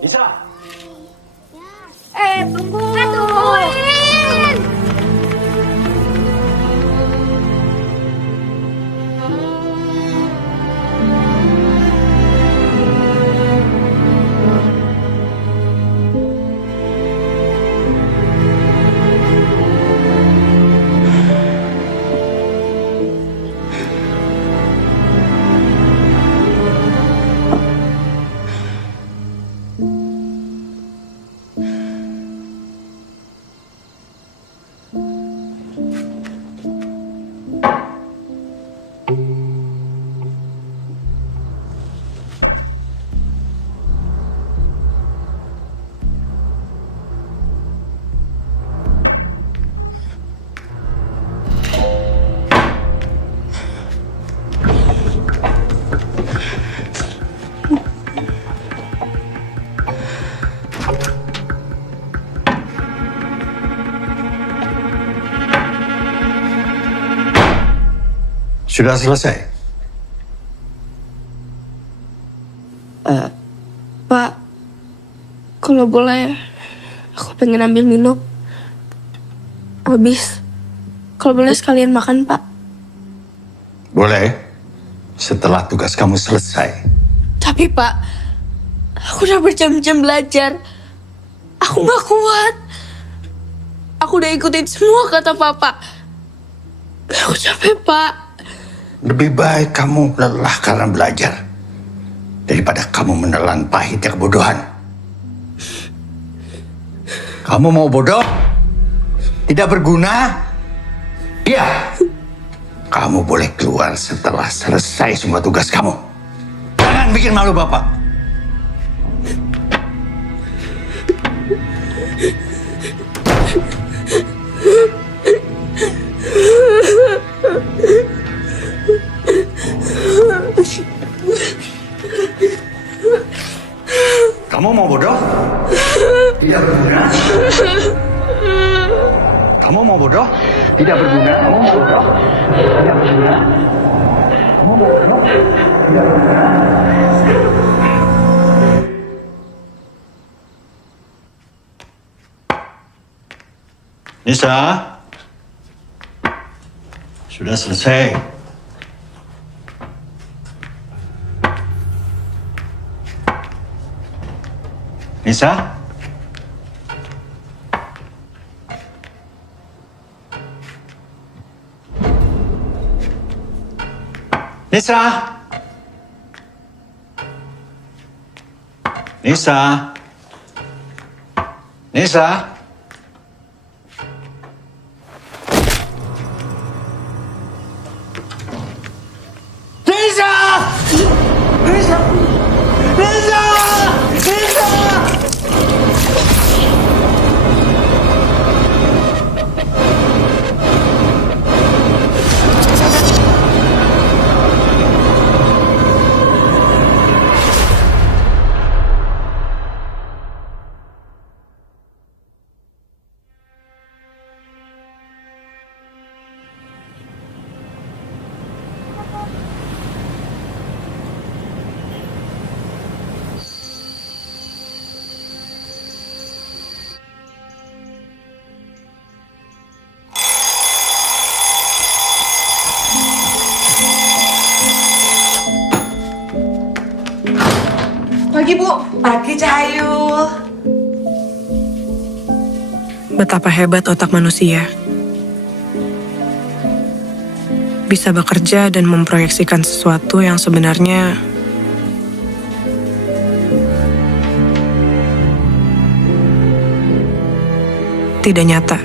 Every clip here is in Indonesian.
Nisa! Tunggu! Tungguin! Sudah selesai? Pak, kalau boleh, aku pengen ambil minum. Habis, kalau boleh sekalian makan, Pak. Boleh. Setelah tugas kamu selesai. Tapi, Pak, aku udah berjam-jam belajar. Aku gak kuat. Aku udah ikutin semua kata Papa. Aku capek, Pak. Lebih baik kamu lelah karena belajar daripada kamu menelan pahitnya kebodohan. Kamu mau bodoh? Tidak berguna? Iya. Kamu boleh keluar setelah selesai semua tugas kamu. Jangan bikin malu Bapak. Kamu mau bodoh? Tidak berguna. Kamu mau bodoh? Tidak berguna. Kamu mau bodoh? Tidak berguna. Kamu mau bodoh? Tidak berguna. Nisa, sudah selesai. Nisa? Nisa? Nisa? Nisa? Nisa! Nisa! Nisa! Nisa! Pagi, Bu. Pagi, Cahayu. Betapa hebat otak manusia. Bisa bekerja dan memproyeksikan sesuatu yang sebenarnya tidak nyata.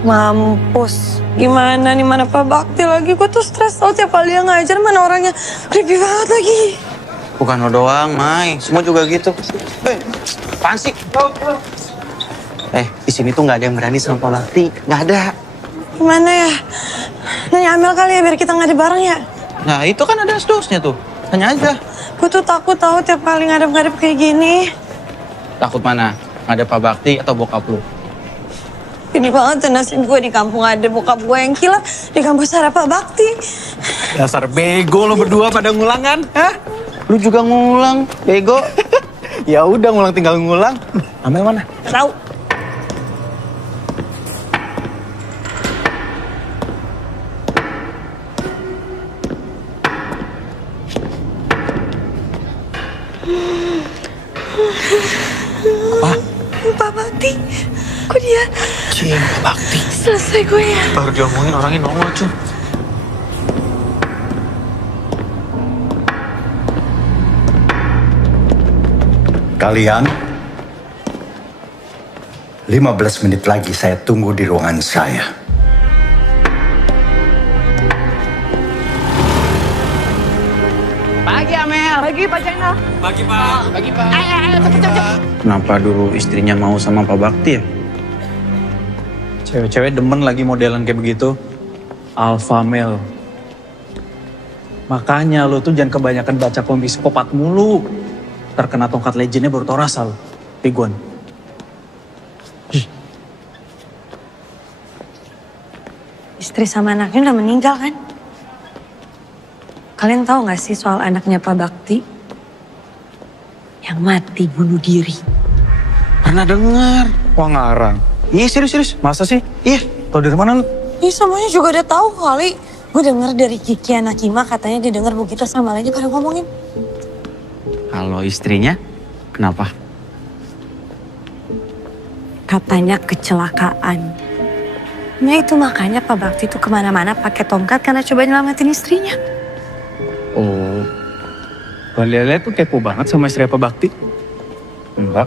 Mampus. Gimana nih, mana Pak Bakti lagi? Gue tuh stres tau tiap kali dia ngajar, mana orangnya creepy banget lagi. Bukan lo doang, Mai. Semua juga gitu. Apaan sih? Di sini tuh nggak ada yang berani sama Pak Bakti. Nggak ada. Gimana ya? Nanya Amel kali ya, biar kita ngadep bareng ya. Nah, itu kan ada asdosnya tuh. Tanya aja. Gue tuh takut tahu tiap kali ngadep-ngadep kayak gini. Takut mana? Ada Pak Bakti atau bokap lu? Ini banget tuh nasib gue di kampung ada bokap gue yang kilaf, di kampus ada Pak Bakti. Dasar bego lo berdua pada ngulang kan? Hah? Lu juga ngulang, bego. Ya udah ngulang tinggal ngulang. Amel mana? Tahu. Apa? Pak Bakti, kok dia Cing, Bakti. selesai gue ya? Baru diomongin orangnya nongol cuy. Kalian 15 menit lagi saya tunggu di ruangan saya. Pagi Amel. Pagi Pak Jainal. Pagi Pak. Pagi Pak. Ayo cepet. Kenapa dulu istrinya mau sama Pak Bakti ya? Cewek-cewek demen lagi modelan kayak begitu. Alpha male. Makanya lo tuh jangan kebanyakan baca komik psikopat mulu. Terkena tongkat legendnya baru tau rasa lo. Piguan. Istri sama anaknya udah meninggal kan? Kalian tahu gak sih soal anaknya Pak Bakti? Yang mati bunuh diri. Pernah dengar. Wah ngarang. Iya serius. Masa sih? Iya. Tau dari mana lo? Ini semuanya juga udah tahu kali. Gue denger dari Kiki anak Kima katanya dia denger begitu sama lainnya pada ngomongin. Kalau istrinya, kenapa? Katanya kecelakaan. Nah itu makanya Pak Bakti tuh kemana-mana pakai tongkat karena coba nyelamatin istrinya. Oh. Lele tuh kepo banget sama istri Pak Bakti. Enggak.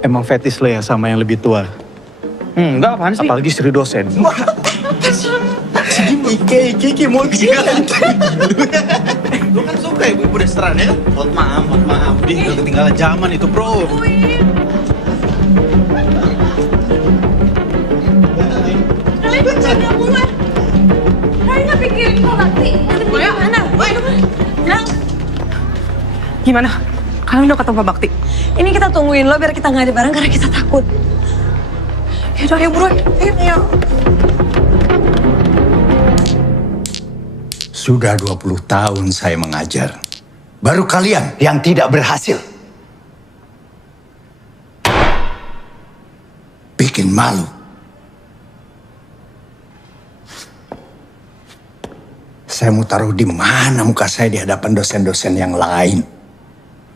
Emang fetis lo ya sama yang lebih tua? Enggak, apaan sih? Apalagi istri dosen. Iki mau Lu kan suka ibu-ibu restoran ya? Mohon maaf. Dia udah ketinggalan zaman itu bro. Kalian jaga mulai. Kalian gak pikirin Pak Bakti. Nanti gimana? Bilang. Gimana? Kalian udah ketemu Pak Bakti? Ini kita tungguin lo biar kita nggak ada bareng karena kita takut. Yaudah ayo buruan. Ayo. Sudah 20 tahun saya mengajar. Baru kalian yang tidak berhasil. Bikin malu. Saya mau taruh di mana muka saya di hadapan dosen-dosen yang lain.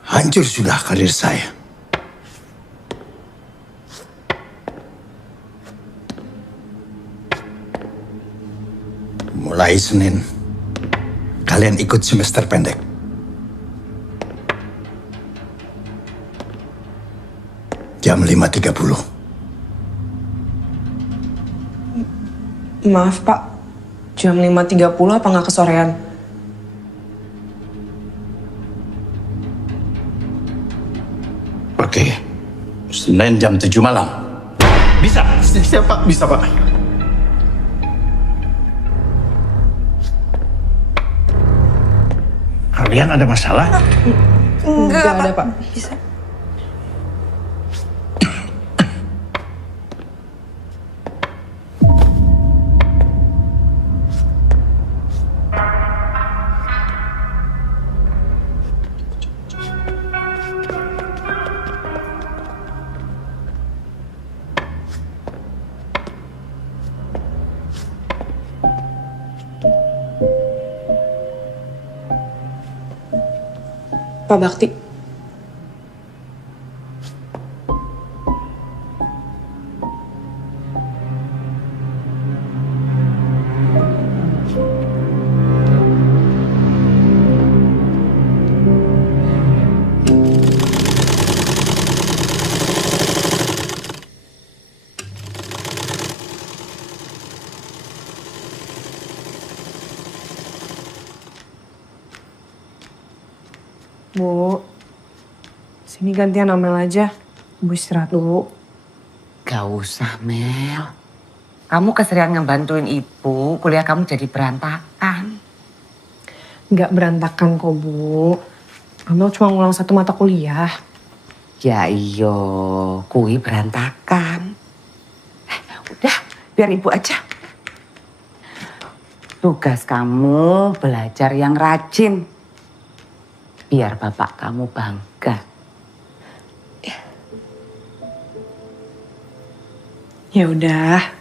Hancur sudah karir saya. Mulai Senin, kalian ikut semester pendek. Jam 5.30. Maaf Pak, jam 5.30 apa nggak kesorean? Oke, Senin jam 7 malam. Bisa? Siapa? Bisa Pak. Kalian ada masalah? Enggak ada Pak. Bisa. Pak Bakti. Bu, sini gantian Amel aja. Bu istirahat dulu. Gak usah Mel. Kamu keserian ngebantuin ibu, kuliah kamu jadi berantakan. Nggak berantakan kok Bu. Amel cuma ngulang 1 mata kuliah. Ya iyo, kui berantakan. Udah, biar ibu aja. Tugas kamu belajar yang rajin. Biar bapak kamu bangga. Ya udah.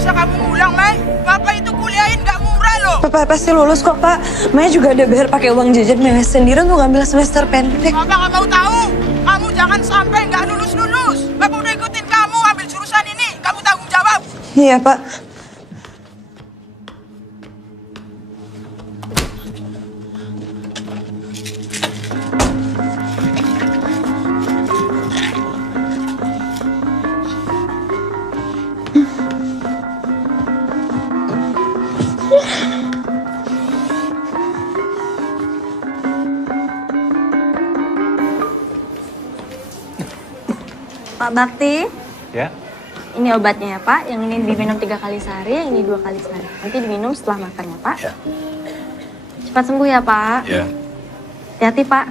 Bisa kamu ngulang, Mai? Bapak itu kuliahin gak murah loh. Papa pasti lulus kok, Pak. Maya juga ada bayar pakai uang jajan Maya sendiri untuk ngambil semester pendek. Bapak gak mau tahu. Kamu jangan sampai gak lulus-lulus. Bapak udah ikutin kamu ambil jurusan ini. Kamu tanggung jawab. Iya, Pak. Pak Bakti, Ya. ini obatnya ya Pak. Yang ini diminum 3 kali sehari, yang ini 2 kali sehari. Nanti diminum setelah makan ya Pak. Ya. Cepat sembuh ya Pak. Ya. Hati-hati Pak.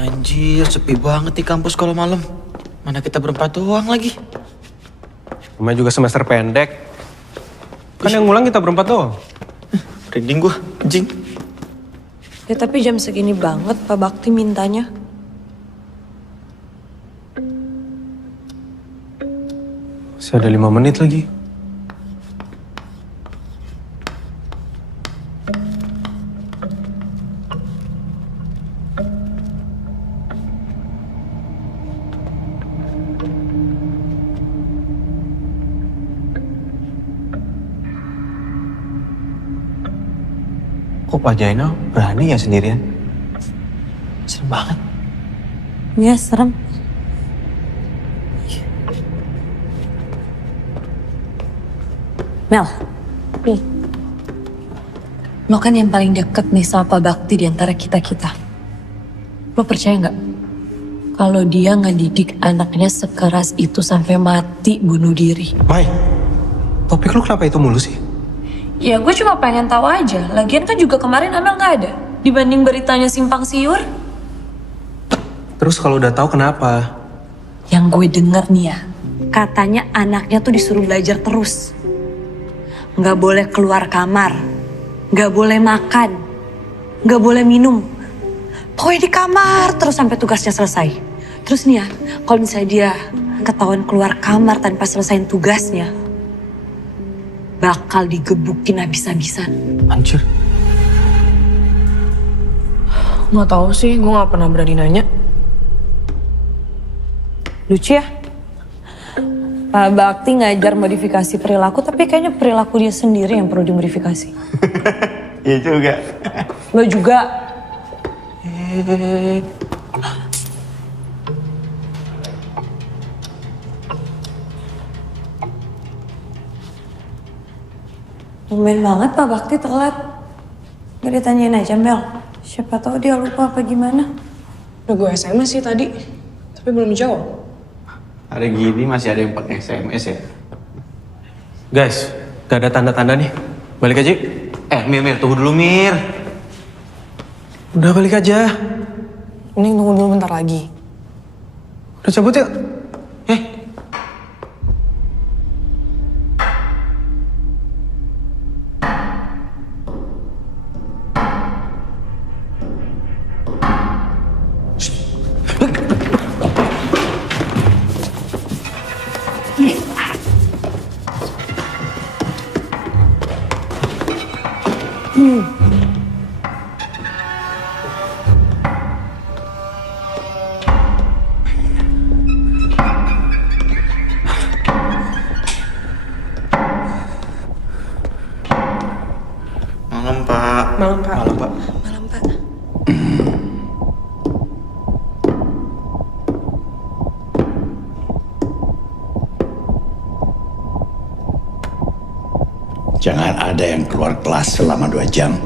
Anjir, sepi banget di kampus kalau malam. Mana kita berempat doang lagi. Namanya juga semester pendek. Kan yang ngulang kita berempat doang. Rinding gua, anjing. Ya tapi jam segini banget Pak Bakti mintanya. Masih ada 5 menit lagi. Kok Pak Jainal berani ya sendirian? Serem banget. Iya serem. Mel, nih. Lo kan yang paling deket nih sama Pak Bakti di antara kita-kita. Lo percaya nggak? Kalau dia ngedidik anaknya sekeras itu sampai mati bunuh diri. Mai, topik lu kenapa itu mulu sih? Ya gue cuma pengen tahu aja. Lagian kan juga kemarin Amel nggak ada. Dibanding beritanya simpang siur. Terus kalau udah tahu kenapa? Yang gue denger nih ya, katanya anaknya tuh disuruh belajar terus. Nggak boleh keluar kamar, nggak boleh makan, nggak boleh minum. Pokoknya di kamar terus sampai tugasnya selesai. Terus nih ya, kalau misalnya dia ketahuan keluar kamar tanpa selesaiin tugasnya, bakal digebukin habis-habisan. Anjir. Nggak tahu sih, gue nggak pernah berani nanya. Lucu ya? Pak Bakti ngajar modifikasi perilaku, tapi kayaknya perilaku dia sendiri yang perlu dimodifikasi. Iya juga. Lo juga. Tumben banget Pak Bakti telat. Gak ditanyain aja Mel. Siapa tahu dia lupa apa gimana. Udah gue SMS sih tadi, tapi belum jawab. Hari gini masih ada yang pakai SMS ya? Guys, Gak ada tanda-tanda nih. Balik aja. Mir, tunggu dulu, Mir. Udah balik aja. Mending tunggu dulu bentar lagi. Udah cabut yuk. Malam, Pak. Malam, Pak. Malam, Pak. Malam, Pak. Jangan ada yang keluar kelas selama 2 jam.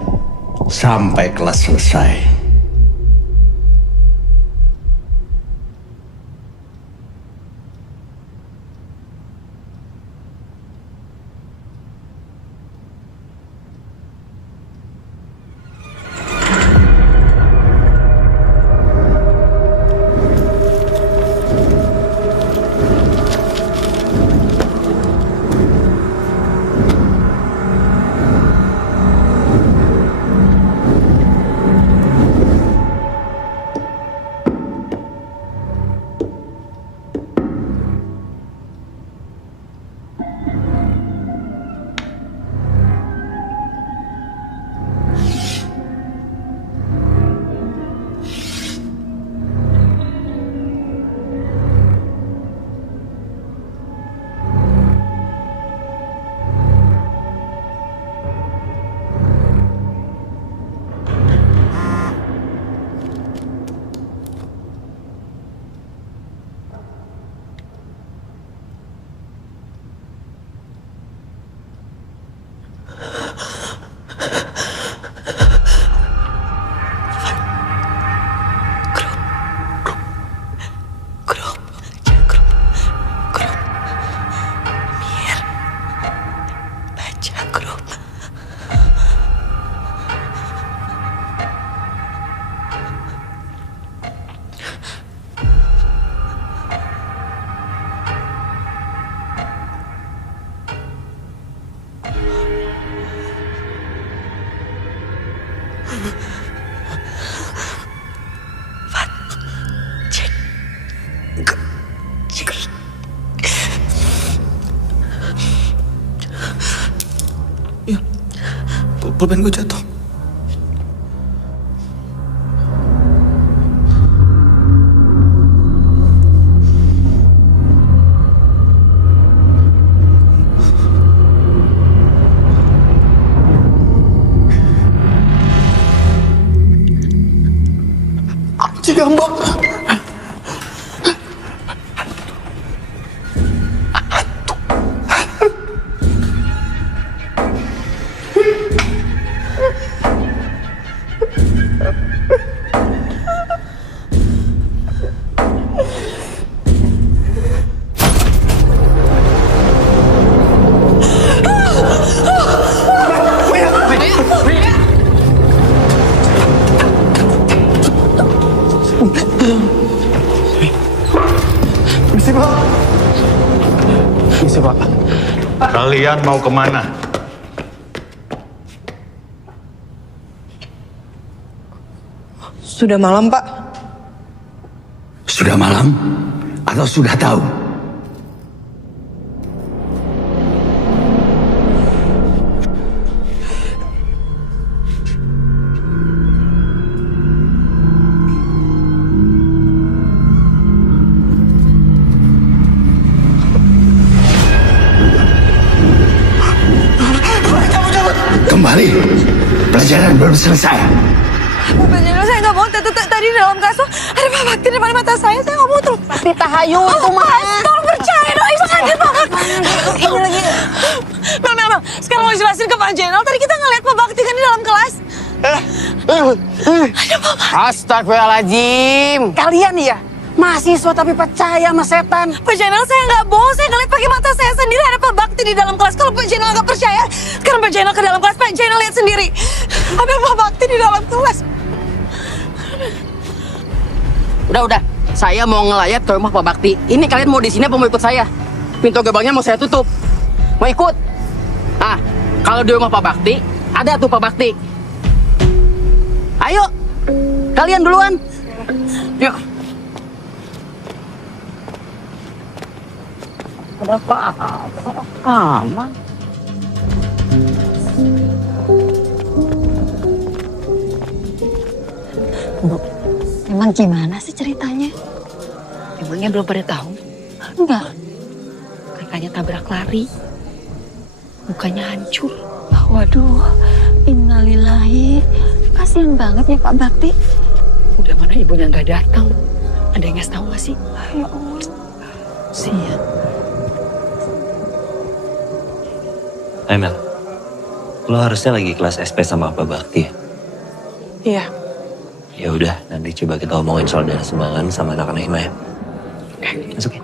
Sampai kelas selesai. Pulpen gue jatuh. Cigambak. Misi, Pak. Kalian mau kemana? Sudah malam, Pak. Sudah malam? Atau sudah tahu? Kembali. Pelajaran belum selesai. Bapak Jenderal, saya nggak mau. Tadi di dalam kasur ada Pak Bakti depan mata saya nggak mau terus. Bakti Tahayu itu mah. Tolong percaya dong, Ibu kaget banget. Ini lagi. Mel, sekarang mau jelasin ke Pak Jenderal. Tadi kita ngeliat Pak Bakti kan di dalam kelas. Ada Pak Bakti. Astagfirullahaladzim. Kalian ya, Mahasiswa tapi percaya sama setan. Pak Jenal, saya nggak bohong. Saya ngeliat pakai mata saya sendiri ada Pak Bakti di dalam kelas. Kalau Pak Jenal nggak percaya, sekarang Pak Jenal ke dalam kelas. Pak Jenal lihat sendiri. Ada Pak Bakti di dalam kelas. Udah. Saya mau ngelayat ke rumah Pak Bakti. Ini kalian mau di sini apa mau ikut saya? Pintu gerbangnya mau saya tutup. Mau ikut? Ah, kalau di rumah Pak Bakti, ada tuh Pak Bakti. Ayo, kalian duluan. Yuk. Ada apa-apa? Aman. Bu, emang gimana sih ceritanya? Emangnya belum pada tahu? Enggak. Kakaknya tabrak lari. Mukanya hancur. Waduh, innalillahi. Kasian banget ya Pak Bakti. Udah mana ibunya nggak datang. Ada yang ngasih tahu nggak sih? Ya Allah. Sian. Mel, lo harusnya lagi kelas SP sama Pak Bakti ya? Iya. Ya udah, nanti coba kita omongin soal dana sumbangan sama anak-anak Hima ya. Masuk ya.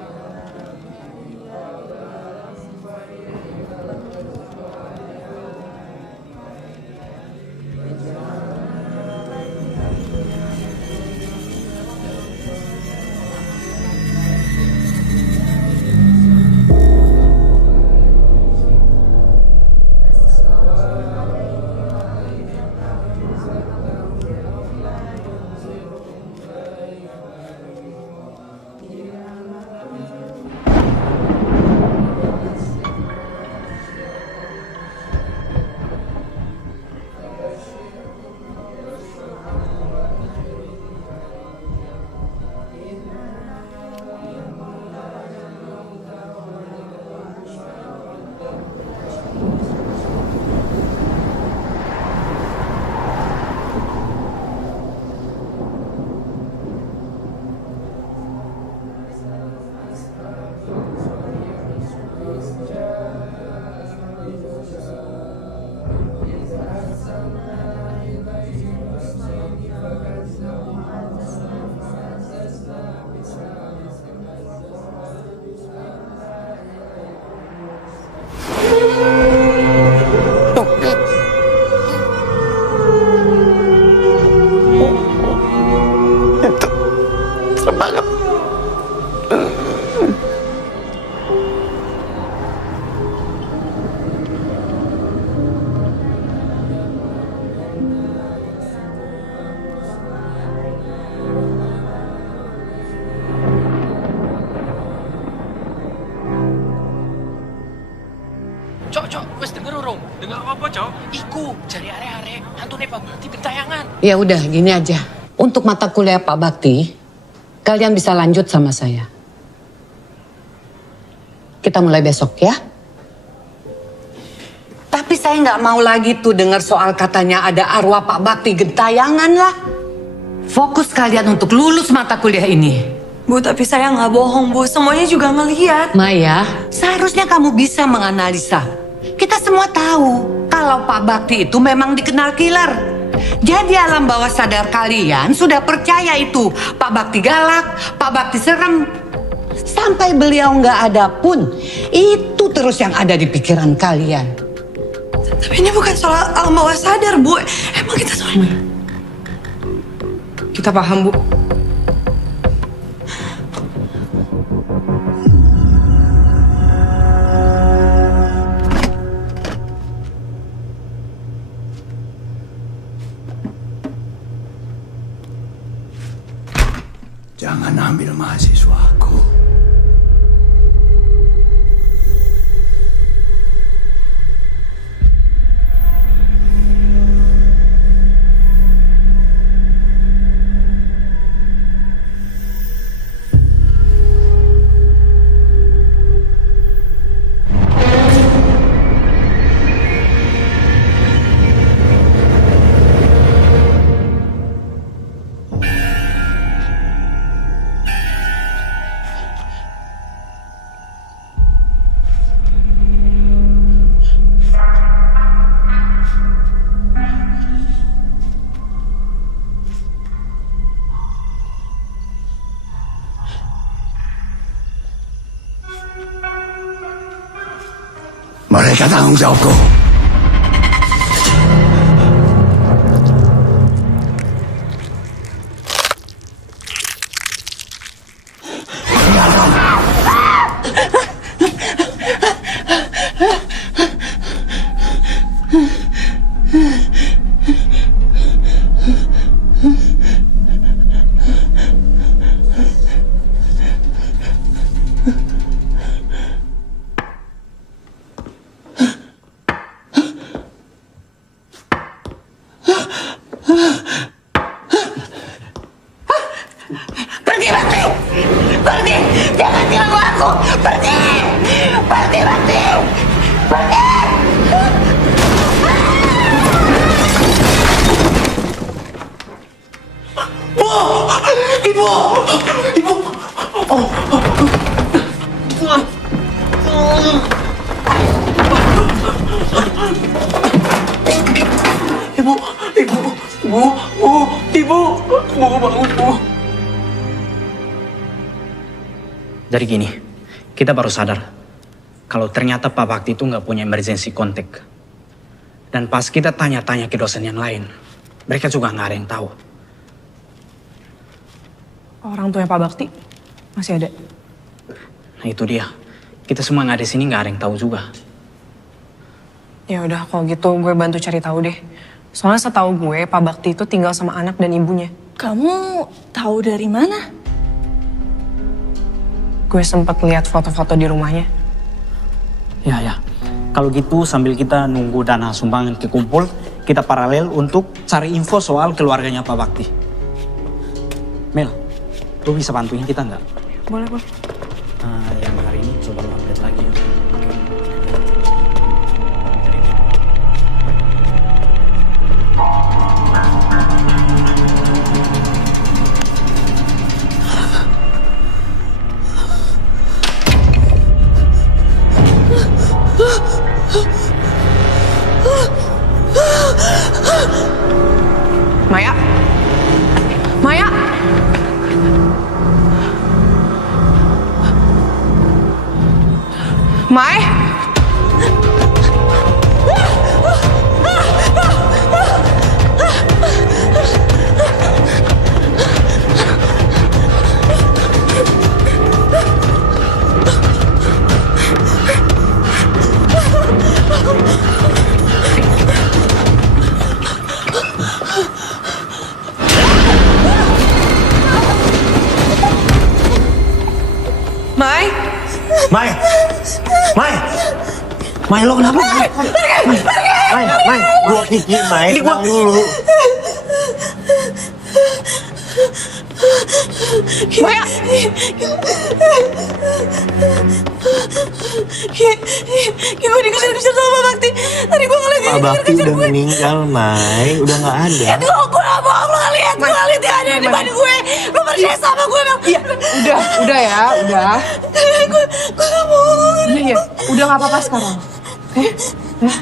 Cok, wes denger urung? Dengar apa, Cok? Iku, jari are-are, hantune Pak Bakti bentayangan. Ya udah, gini aja. Untuk mata kuliah Pak Bakti, kalian bisa lanjut sama saya. Kita mulai besok ya. Tapi saya nggak mau lagi tuh dengar soal katanya ada arwah Pak Bakti gentayangan lah. Fokus kalian untuk lulus mata kuliah ini. Bu, tapi saya nggak bohong, Bu. Semuanya juga ngelihat. Maya, seharusnya kamu bisa menganalisa. Kita semua tahu kalau Pak Bakti itu memang dikenal killer. Jadi alam bawah sadar kalian sudah percaya itu Pak Bakti galak, Pak Bakti serem. Sampai beliau nggak ada pun, itu terus yang ada di pikiran kalian. Tapi ini bukan soal alam bawah sadar, Bu. Emang kita semua... Kita paham, Bu. Jangan ambil mahasiswaku. mereka tanggung jawabku. Pergi, Bakti! Pergi! Jangan ganggu aku! Pergi! Pergi, Bakti! Pergi! Bu! Ibu! Ibu! Oh. Ibu! Ibu! Bu! Bu! Ibu! Bu bangun, Bu! Jadi gini, kita baru sadar kalau ternyata Pak Bakti itu nggak punya emergency contact. Dan pas kita tanya-tanya ke dosen yang lain, mereka juga nggak ada yang tahu. Orang tuanya Pak Bakti masih ada. Nah itu dia, kita semua nggak ada di sini nggak ada yang tahu juga. Ya udah kalau gitu gue bantu cari tahu deh. Soalnya setahu gue Pak Bakti itu tinggal sama anak dan ibunya. Kamu tahu dari mana? Gue sempat lihat foto-foto di rumahnya. Ya. Kalau gitu sambil kita nunggu dana sumbangan kekumpul, kita paralel untuk cari info soal keluarganya Pak Bakti. Mel, lu bisa bantuin kita nggak? Boleh. Yang hari ini coba lu update lagi ya. Maya? Maya? Mai? Mai, lo kenapa? Mai, gua Kiki, Mai, tenang dulu. Maya! Gue dikejar-kejar sama Pak Bakti. Tadi gue ngeliat Pak Bakti udah meninggal, Mai. Udah gak ada. Itu gue gak bohong, lo ngeliat dia ada di depan gue. Lo percaya sama gue, Bang. Iya, udah ya, udah. Gue gak bohong. Iya, udah gak apa-apa sekarang. Oke? Ya,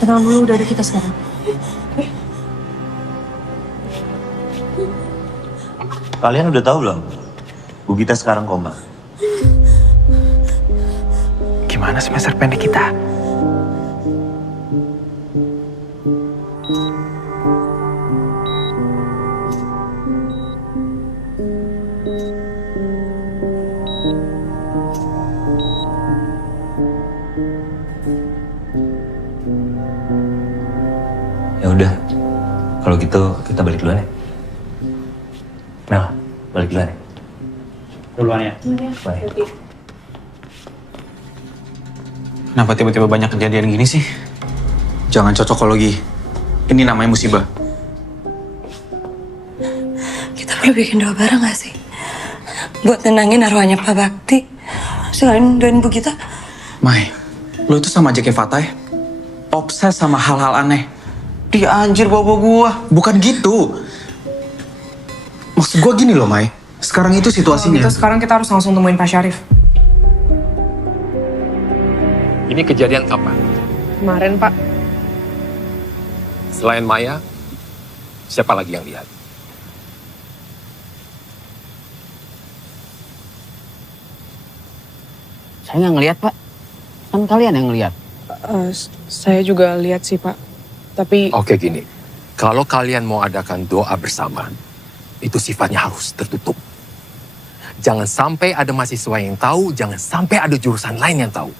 tenang dulu, udah ada kita sekarang. Kalian udah tahu belum? Bu Gita sekarang koma. Gimana semester pendek kita? Ya udah, kalau gitu kita balik duluan ya. Mel, balik duluan ya. Duluan ya. Bye. Kenapa tiba-tiba banyak kejadian gini sih? Jangan cocokologi. Ini namanya musibah. Kita perlu bikin doa bareng gak sih? Buat nenangin arwahnya Pak Bakti. Selain doain Bu Gita. Mai, lo itu sama aja kayak Fatah ya? Obses sama hal-hal aneh. Dia anjir bawa gua. Bukan gitu. Maksud gua gini loh, Mai. Sekarang itu situasinya. Kalau gitu sekarang kita harus langsung temuin Pak Syarif. Ini kejadian kapan? Kemarin, Pak. Selain Maya, siapa lagi yang lihat? Saya nggak ngelihat, Pak. Kan kalian yang ngelihat. Saya juga lihat sih Pak. Tapi Oke gini, kalau kalian mau adakan doa bersama, itu sifatnya harus tertutup. Jangan sampai ada mahasiswa yang tahu, jangan sampai ada jurusan lain yang tahu.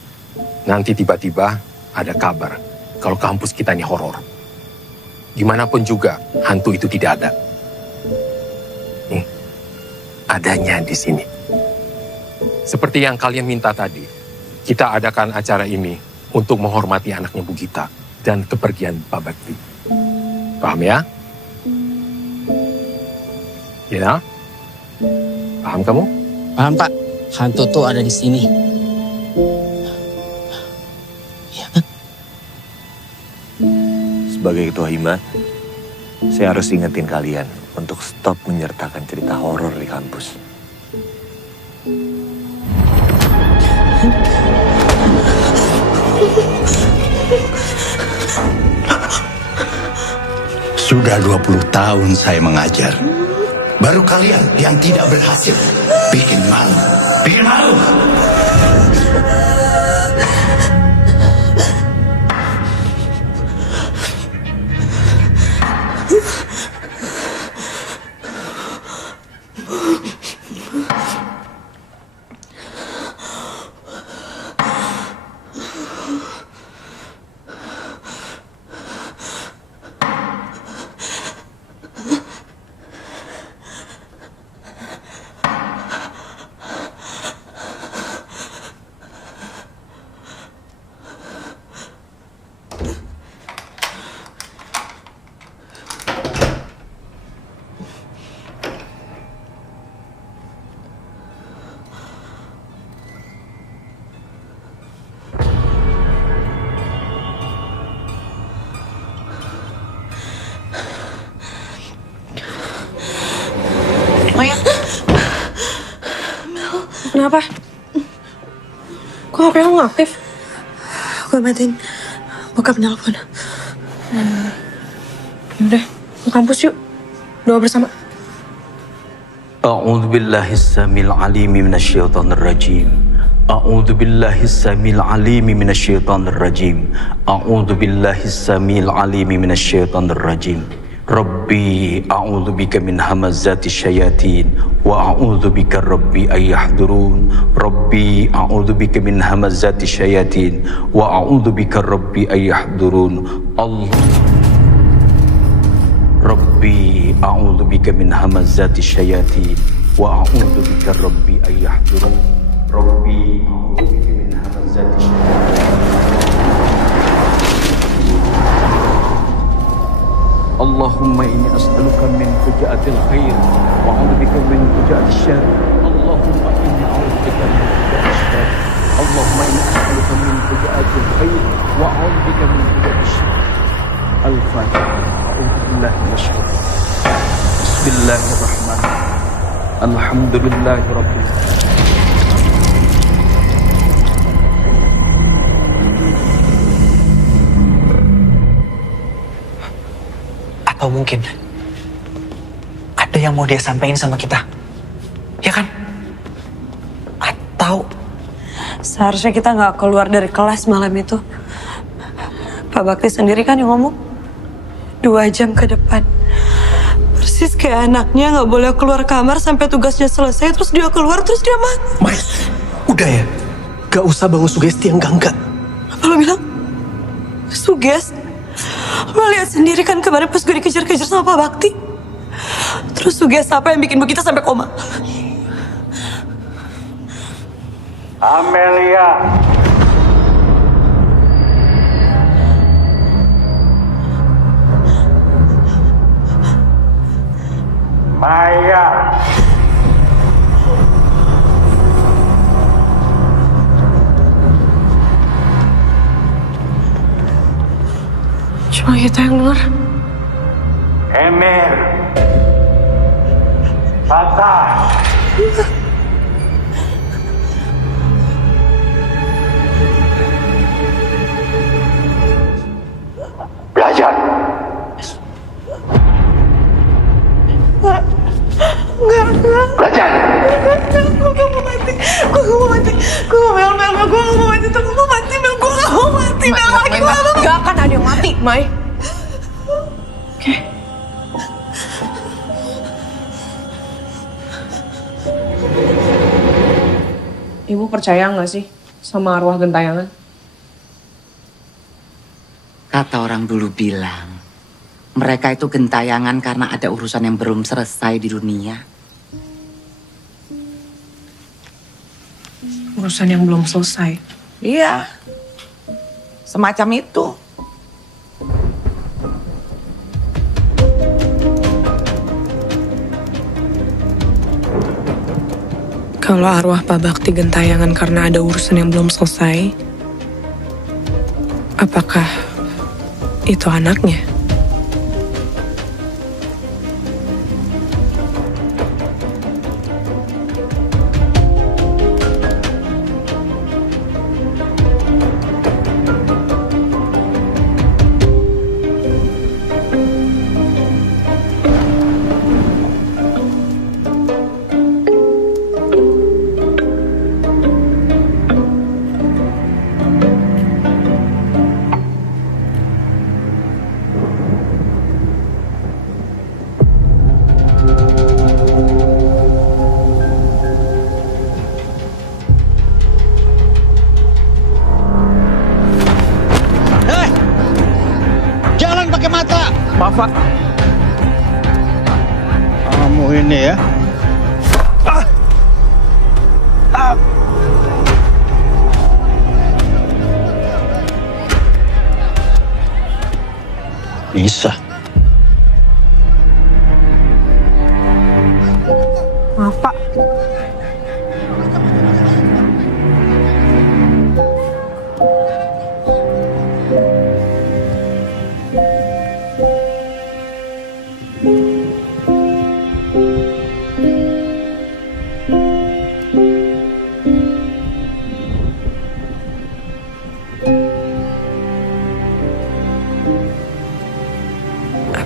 Nanti tiba-tiba ada kabar kalau kampus kita ini horor. Gimana pun juga, hantu itu tidak ada. Adanya di sini. Seperti yang kalian minta tadi, kita adakan acara ini untuk menghormati anaknya Bu Gita dan kepergian Pak Bakti. Paham ya? Ya? Paham kamu? Paham Pak, hantu tuh ada di sini. Sebagai ketua hima, saya harus ingetin kalian untuk stop menyertakan cerita horor di kampus. Sudah 20 tahun saya mengajar. Baru kalian yang tidak berhasil. Bikin malu. Bikin malu. Maya. Kenapa? Kok HP kamu nggak aktif? Gue matiin bokap nelpon. Udah, ke kampus yuk. Doa bersama. أعوذ بالله السميع العليم من الشيطان الرجيم أعوذ بالله السميع العليم من الشيطان الرجيم أعوذ بالله السميع العليم من الشيطان الرجيم ربي أعوذ بك من همزات الشياطين وأعوذ بك ربي أن يحضرون ربي أعوذ بك من همزات الشياطين وأعوذ بك ربي أن يحضرون الله ربي أعوذ بك من همزات الشياطين وأعوذ بك ربي أن يحضرون ربي أعوذ بك من همزات الشياطين اللهم إني أسألك من فجاءة الخير وأعوذ بك من فجاءة الشر اللهم إني أعوذ بك من فجاءة الشر اللهم إني أسألك من فجاءة الخير وأعوذ بك من فجاءة الشر الفاتحة أعوذ بالله من الشيطان بسم الله الرحمن الرحيم الحمد لله رب العالمين Atau mungkin ada yang mau dia sampaikan sama kita, ya kan? Atau Seharusnya kita nggak keluar dari kelas malam itu. Pak Bakti sendiri kan yang ngomong 2 jam ke depan. Persis kayak anaknya nggak boleh keluar kamar sampai tugasnya selesai, terus dia keluar, terus dia mati. Mai, udah ya. Gak usah bangun sugesti yang enggak. Apa lo bilang? Sugesti? Lo lihat sendiri kan kemarin pas gue dikejar-kejar sama Pak Bakti. Terus sugesti apa yang bikin Bu Gita sampai koma? Amelia. Maya. Cuma kita yang dengar. Emir. Tata. Belajar. Enggak. Belajar. Gue gak mau mati. Gue gak mau mati. Gue gak mau mati. Gue gak mau mati. Gue gak mau mati. Tidak lagi, Mama. Gak akan ada yang mati, Mai. Oke. Ibu percaya nggak sih sama arwah gentayangan? Kata orang dulu bilang, mereka itu gentayangan karena ada urusan yang belum selesai di dunia. Urusan yang belum selesai. Iya, semacam itu. Kalau arwah Pak Bakti gentayangan karena ada urusan yang belum selesai, apakah itu anaknya? Jalan pakai mata. Maaf, Pak. Kamu ini ya. Bisa. Maaf, Pak.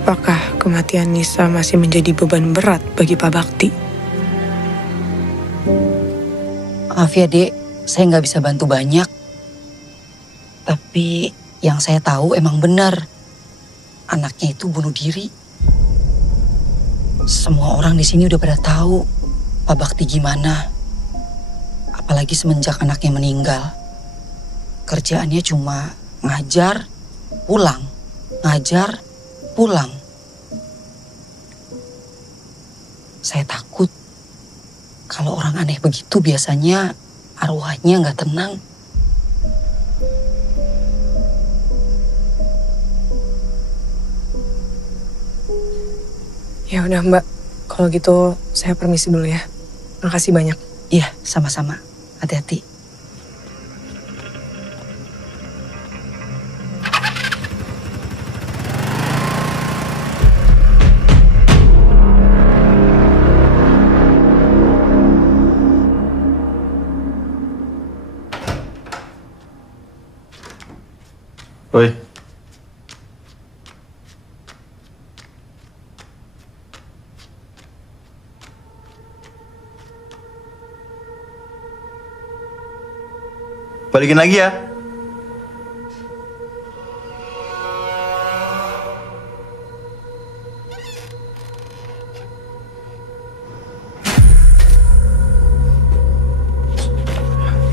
Apakah kematian Nisa masih menjadi beban berat bagi Pak Bakti? Maaf ya, Dek. Saya nggak bisa bantu banyak. Tapi yang saya tahu emang benar. Anaknya itu bunuh diri. Semua orang di sini udah pada tahu Pak Bakti gimana. Apalagi semenjak anaknya meninggal. Kerjaannya cuma ngajar, pulang. Ngajar, pulang. Saya takut kalau orang aneh begitu biasanya arwahnya nggak tenang. Ya udah Mbak, kalau gitu saya permisi dulu ya. Makasih banyak. Iya, sama-sama. Hati-hati. Oi. Balikin lagi ya.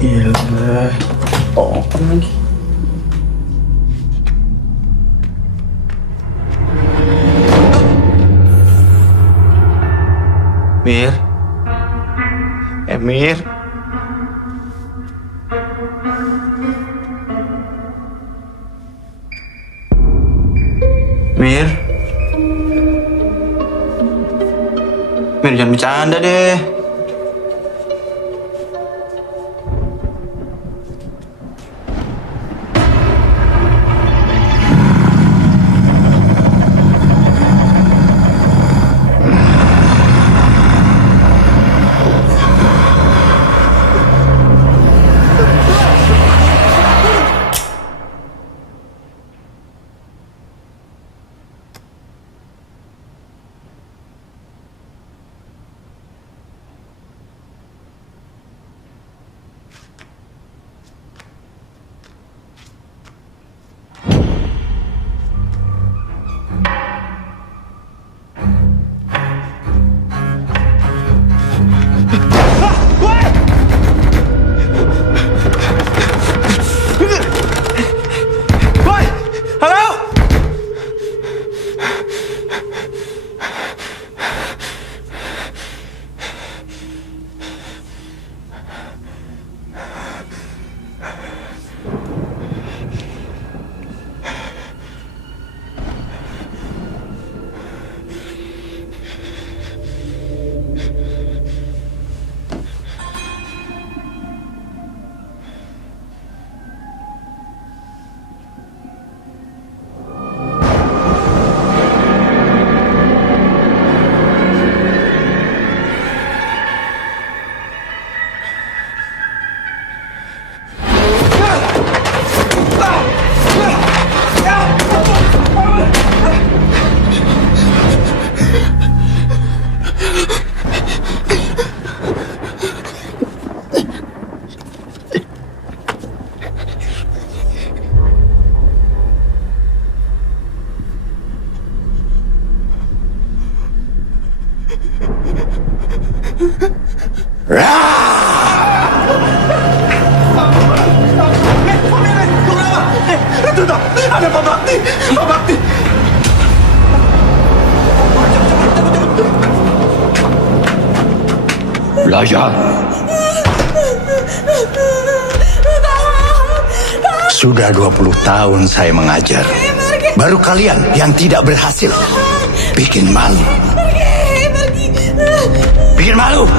Gila. Oh, lagi. Mir. Mir. Mir. Mir, jangan bercanda deh. Itu tuh, ada Pak Bakti. Pak Bakti. Belajar. Sudah 20 tahun saya mengajar. Baru kalian yang tidak berhasil. Bikin malu. Bikin malu.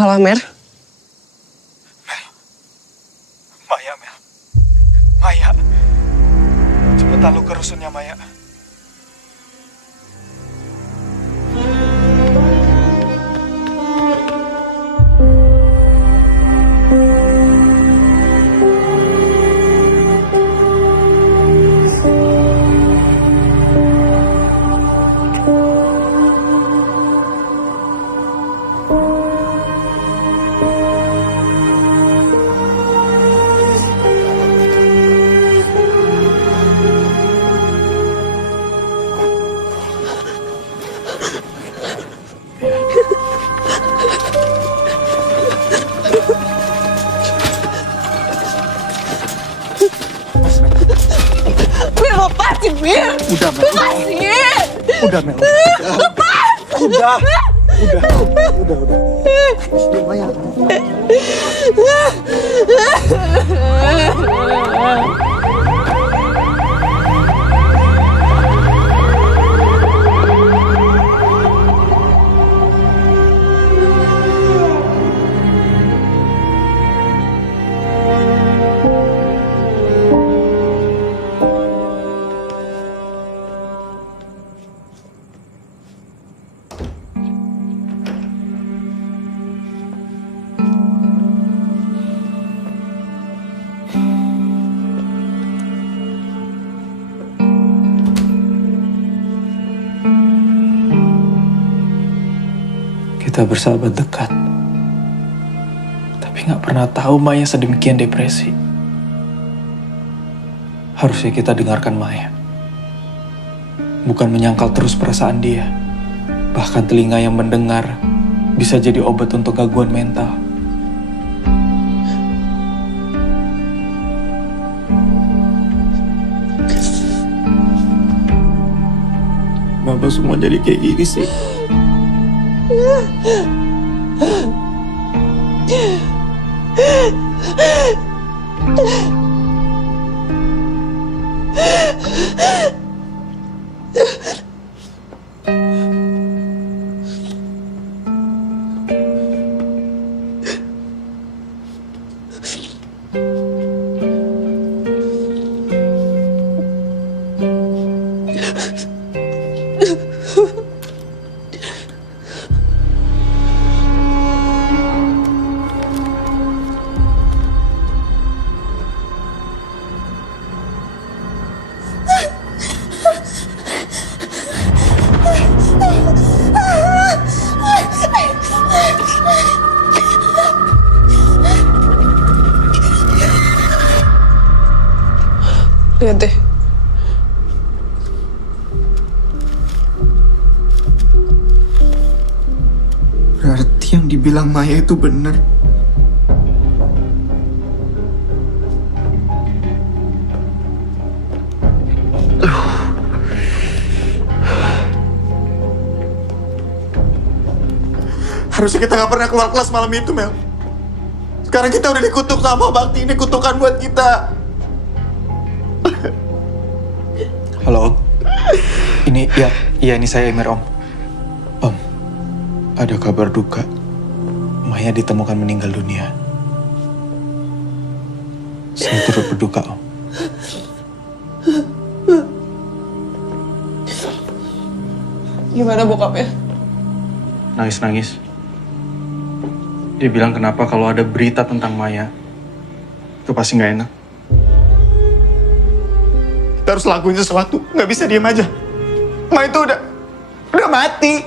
Halo, Mer. Maya, Mel. Maya. Cepetan lu ke rusunnya, Maya. Bir, lepasin, Bir. Udah, Mel. Lepasin. Udah, Mel. Lepas. Udah. Maya. Kita bersahabat dekat. Tapi nggak pernah tahu Maya sedemikian depresi. Harusnya kita dengarkan Maya. Bukan menyangkal terus perasaan dia. Bahkan telinga yang mendengar bisa jadi obat untuk gangguan mental. Kenapa semua jadi kayak gini sih? Lihat deh. Berarti yang dibilang Maya itu benar. Harusnya kita gak pernah keluar kelas malam itu, Mel. Sekarang kita udah dikutuk sama Bakti. Ini kutukan buat kita. Halo Om. Ini saya Emir Om. Om, ada kabar duka. Maya ditemukan meninggal dunia. Saya turut berduka Om. Gimana bokapnya? Nangis-nangis. Dia bilang kenapa kalau ada berita tentang Maya, itu pasti nggak enak. Kita harus lakuin sesuatu. Nggak bisa diem aja. Maya itu udah mati.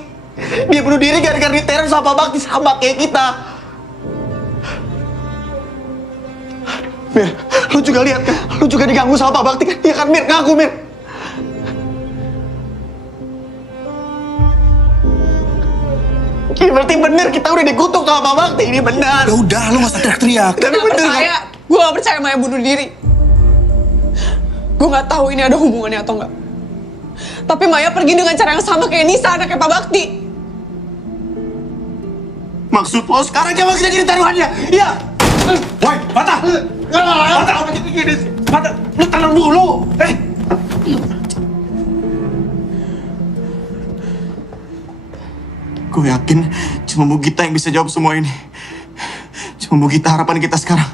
Dia bunuh diri gara-gara diteror sama Pak Bakti sama kayak kita. Mir, lu juga lihat kan? Lu juga diganggu sama Pak Bakti kan? Iya kan Mir? Ngaku Mir. Ini berarti bener kita udah dikutuk sama Pak Bakti. Ini benar. Ya udah, lu gak usah teriak-teriak. Tapi bener kan? Gue gak percaya Maya bunuh diri. Gue gak tahu ini ada hubungannya atau enggak. Tapi Maya pergi dengan cara yang sama kayak Nisa, anaknya Pak Bakti. Maksud lo sekarang coba kita jadi taruhannya? Iya. Woi, Patah! Patah, apa gitu gini sih? Patah, lu tenang dulu. Gue yakin cuma Bu Gita yang bisa jawab semua ini. Cuma Bu Gita harapan kita sekarang.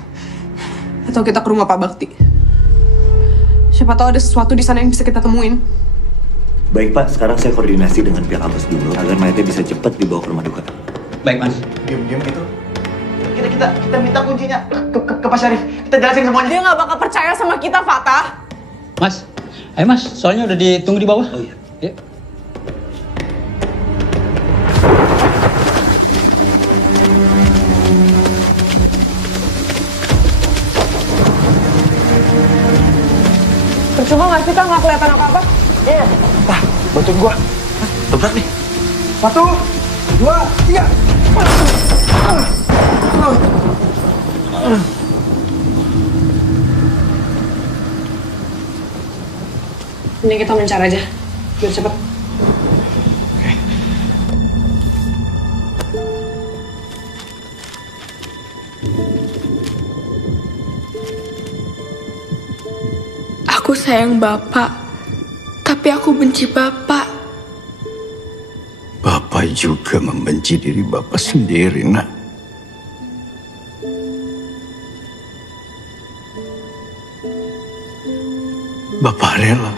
Atau kita ke rumah Pak Bakti. Siapa tahu ada sesuatu di sana yang bisa kita temuin. Baik Pak, sekarang saya koordinasi dengan pihak kampus dulu agar mayatnya bisa cepat dibawa ke rumah duka. Baik Mas. Diam-diam gitu. Kita minta kuncinya ke Pak Syarif. Kita jelasin semuanya. Dia nggak bakal percaya sama kita, Fatah. Mas, ayo Mas, soalnya udah ditunggu di bawah. Oh iya. Yuk. Percuma nggak sih, Kak? Nggak kelihatan apa-apa? Iya. Nah, bantuin gua. Dobrak nih. 1, 2, 3. Ini kita mencar aja, biar cepet. Aku sayang Bapak, tapi aku benci Bapak. Bapak juga membenci diri Bapak sendiri, nak. Bapak rela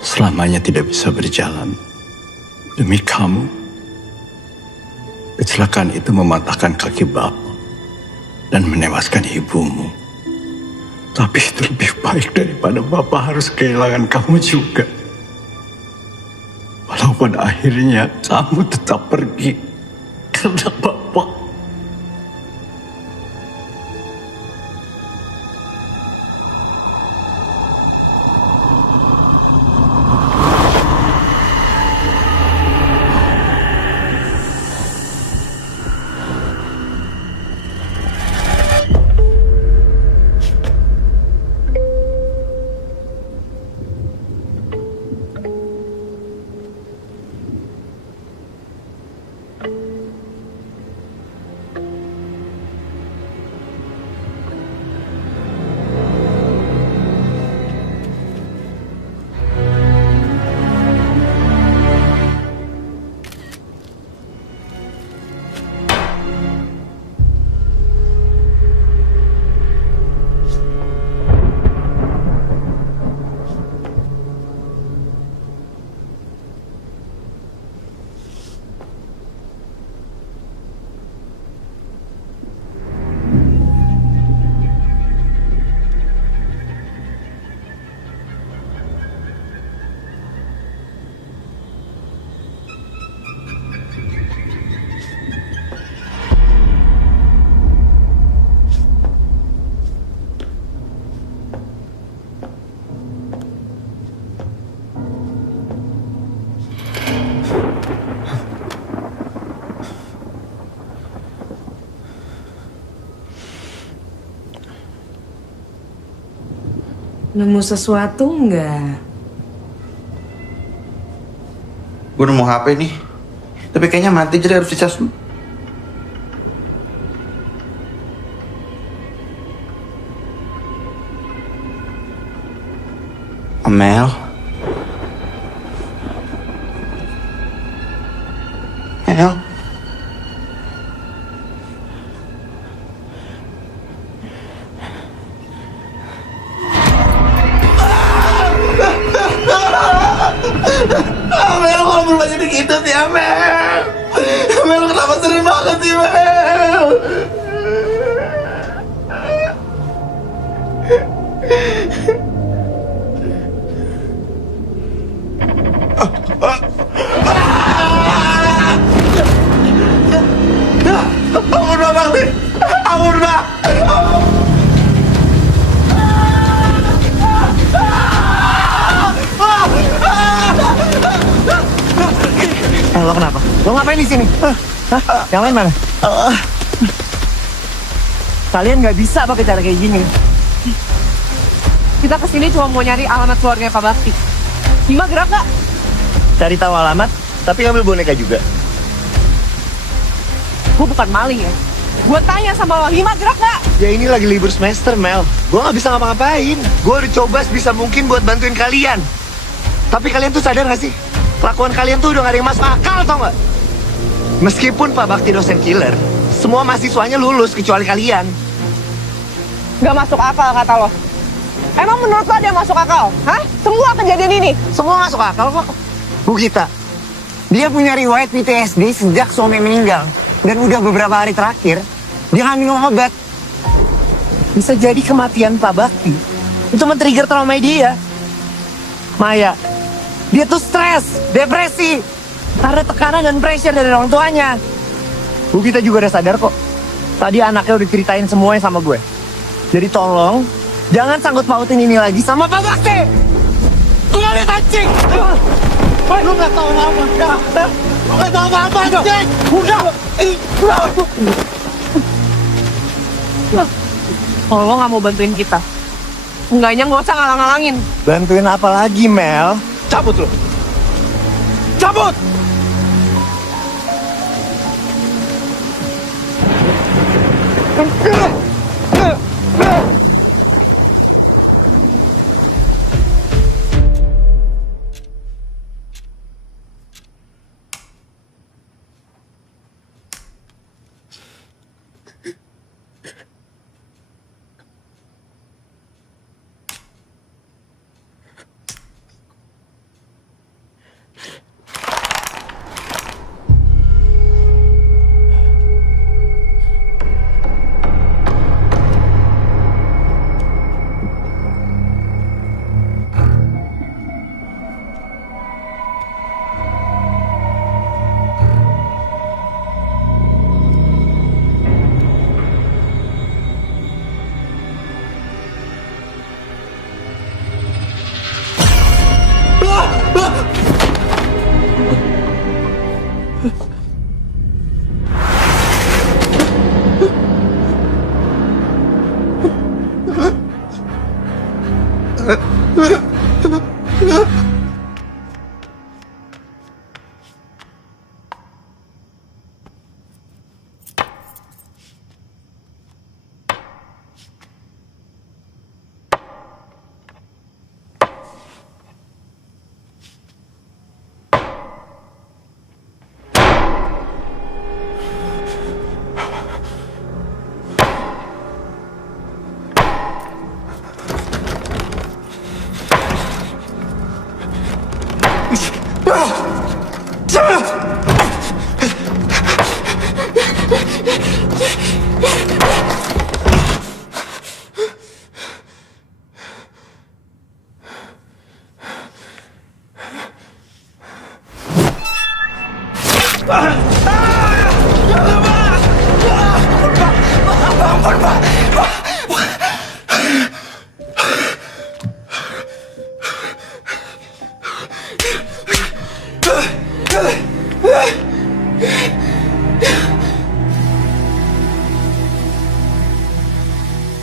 selamanya tidak bisa berjalan demi kamu. Kecelakaan itu mematahkan kaki Bapak dan menewaskan ibumu. Tapi itu lebih baik daripada Bapak harus kehilangan kamu juga. Walau pada akhirnya kamu tetap pergi. Karena Bapak. Nemu sesuatu nggak? Gue nemu HP nih. Tapi kayaknya mati jadi harus dicas. Amel. Mel. Amel, kalau berubah jadi gitu sih, Amel. Amel, kenapa sering banget sih, Mel? Ampun, Bang. Ampun, Bang. Lo kenapa? Lo ngapain di sini? Yang lain mana? Kalian nggak bisa pakai cara kayak gini. Kita kesini cuma mau nyari alamat keluarga Pak Bakti. Hima gerak gak? Cari tahu alamat, tapi ngambil boneka juga. Gue bukan maling ya. Gue tanya sama lo, Hima gerak gak? Ya ini lagi libur semester, Mel. Gue nggak bisa ngapa-ngapain. Gue udah coba sebisa mungkin buat bantuin kalian. Tapi kalian tuh sadar gak sih? Kelakuan kalian tuh udah gak ada yang masuk akal, tau gak? Meskipun Pak Bakti dosen killer, semua mahasiswanya lulus kecuali kalian. Gak masuk akal kata lo. Emang menurut lo ada yang masuk akal? Hah? Semua kejadian ini? Semua masuk akal kok. Bu Gita, dia punya riwayat PTSD sejak suami meninggal. Dan udah beberapa hari terakhir, dia nggak minum obat. Bisa jadi kematian Pak Bakti itu men-trigger trauma dia. Maya, dia tuh stres, depresi, karena tekanan dan pressure dari orang tuanya. Bu Gita juga udah sadar kok. Tadi anaknya udah ceritain semuanya sama gue. Jadi tolong, jangan sangkut pautin ini lagi sama Pak Bakti. Udah lihat anjing. Lu nggak tahu apa-apa. Lu nggak tahu apa-apa anjing. Udah. Kalau lo nggak mau bantuin kita, enggaknya nggak usah ngalang-ngalangin. Bantuin apa lagi, Mel? Cabut lu. Cabut!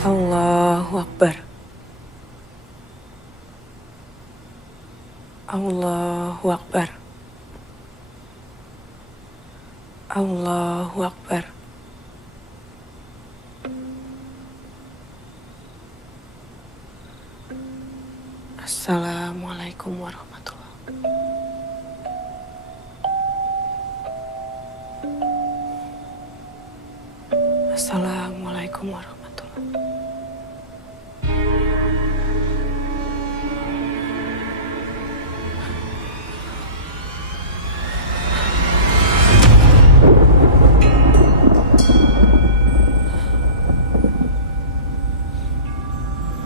Allahu Akbar. Allahu Akbar. Allahu Akbar. Assalamualaikum warahmatullahi wabarakatuh. Assalamualaikum warahmatullahi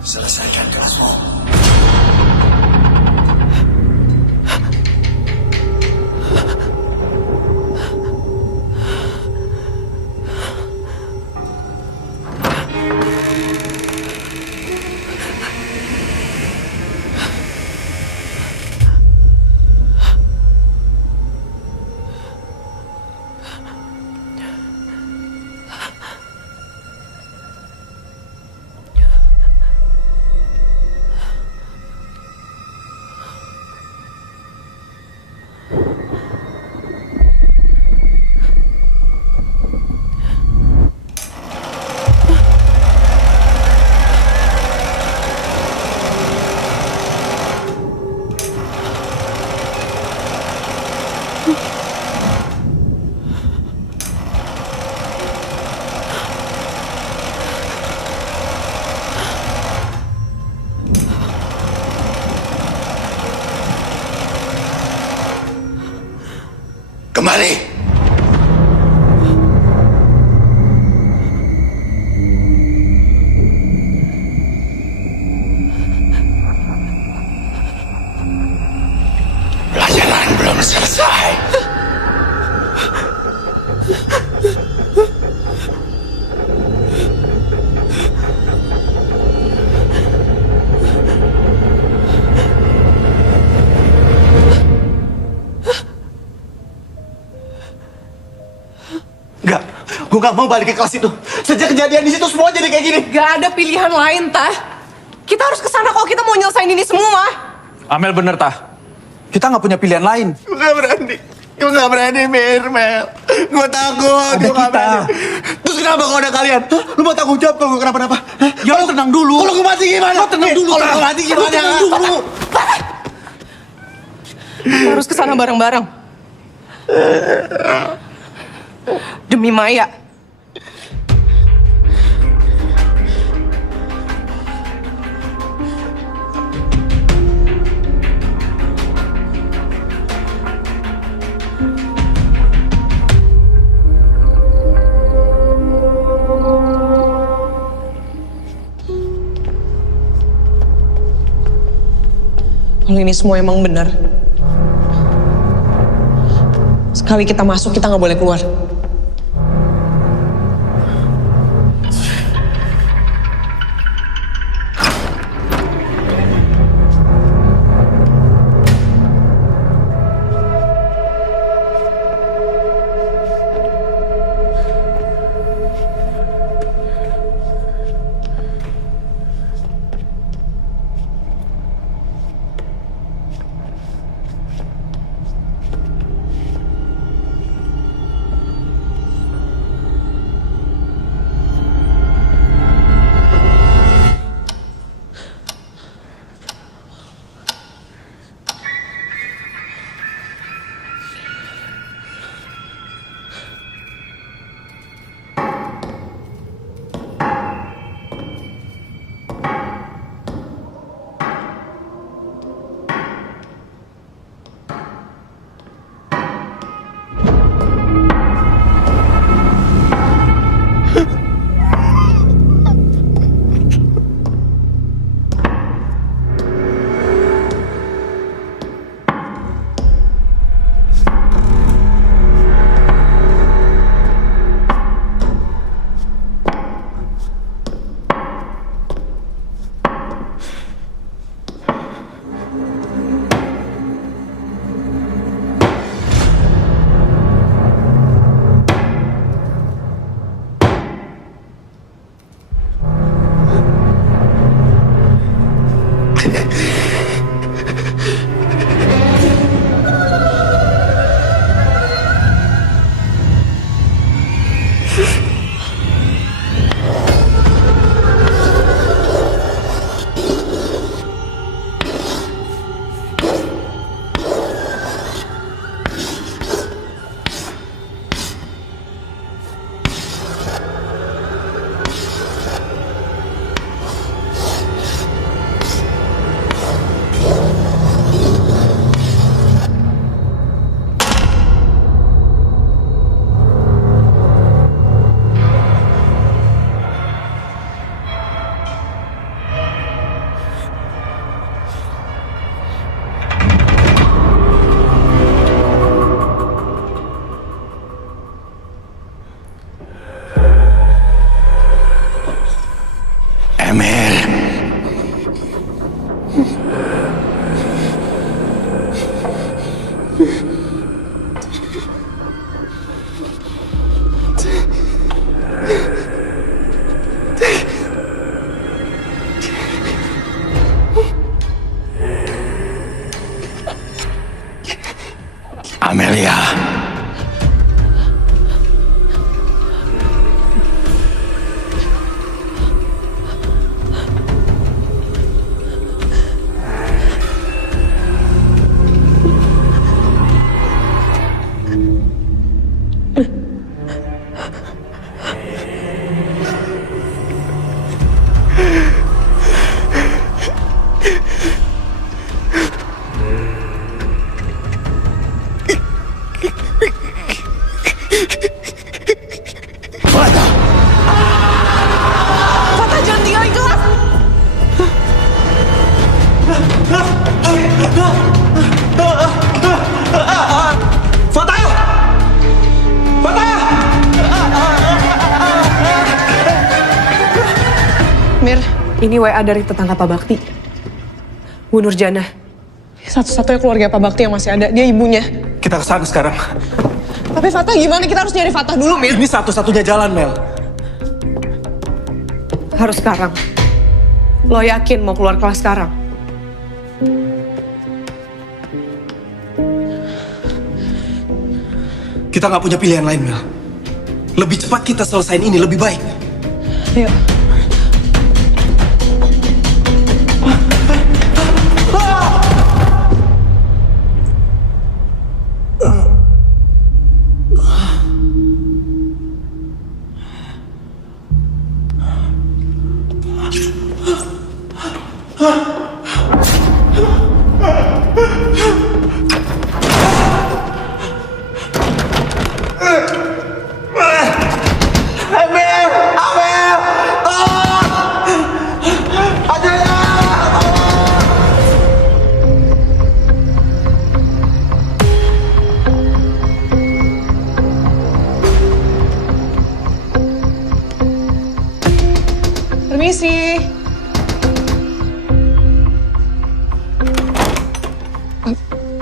Selesaikan kelasmu. Kembali. Pelajaran belum selesai. Enggak, gue gak mau balik ke kelas itu. Sejak kejadian di situ semua jadi kayak gini. Gak ada pilihan lain, Tah. Kita harus kesana kalau kita mau nyelesain ini semua. Amel bener, Tah. Kita nggak punya pilihan lain. Gue gak berani. Gue gak berani, Mel. Gue takut. Ada Gue gak kita. berani. Terus kenapa kalau ada kalian? Hah? Lu mau tanggung jawab kalau gue kenapa-napa? Hah? Ya lu tenang dulu. Kalau gue mati gimana? Lu tenang dulu, Kalau Tah. gue mati Lu gimana? tenang dulu. Kita harus kesana bareng-bareng. Demi Maya. Kalau ini semua emang benar, sekali kita masuk kita nggak boleh keluar. Amelia. Fatah, jangan tinggalin kelas! Fatah! Fatah! Mir, ini WA dari tetangga Pak Bakti. Bu Nurjana. Satu-satunya keluarga Pak Bakti yang masih ada, dia ibunya. Kita kesana sekarang. Tapi Fatah gimana? Kita harus nyari Fatah dulu, Mir. Ini satu-satunya jalan, Mel. Harus sekarang. Lo yakin mau keluar kelas sekarang? Kita nggak punya pilihan lain, Mel. Lebih cepat kita selesain ini, lebih baik. Ayo. Permisi.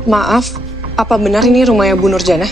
Maaf, apa benar ini rumahnya Bu Nurjana?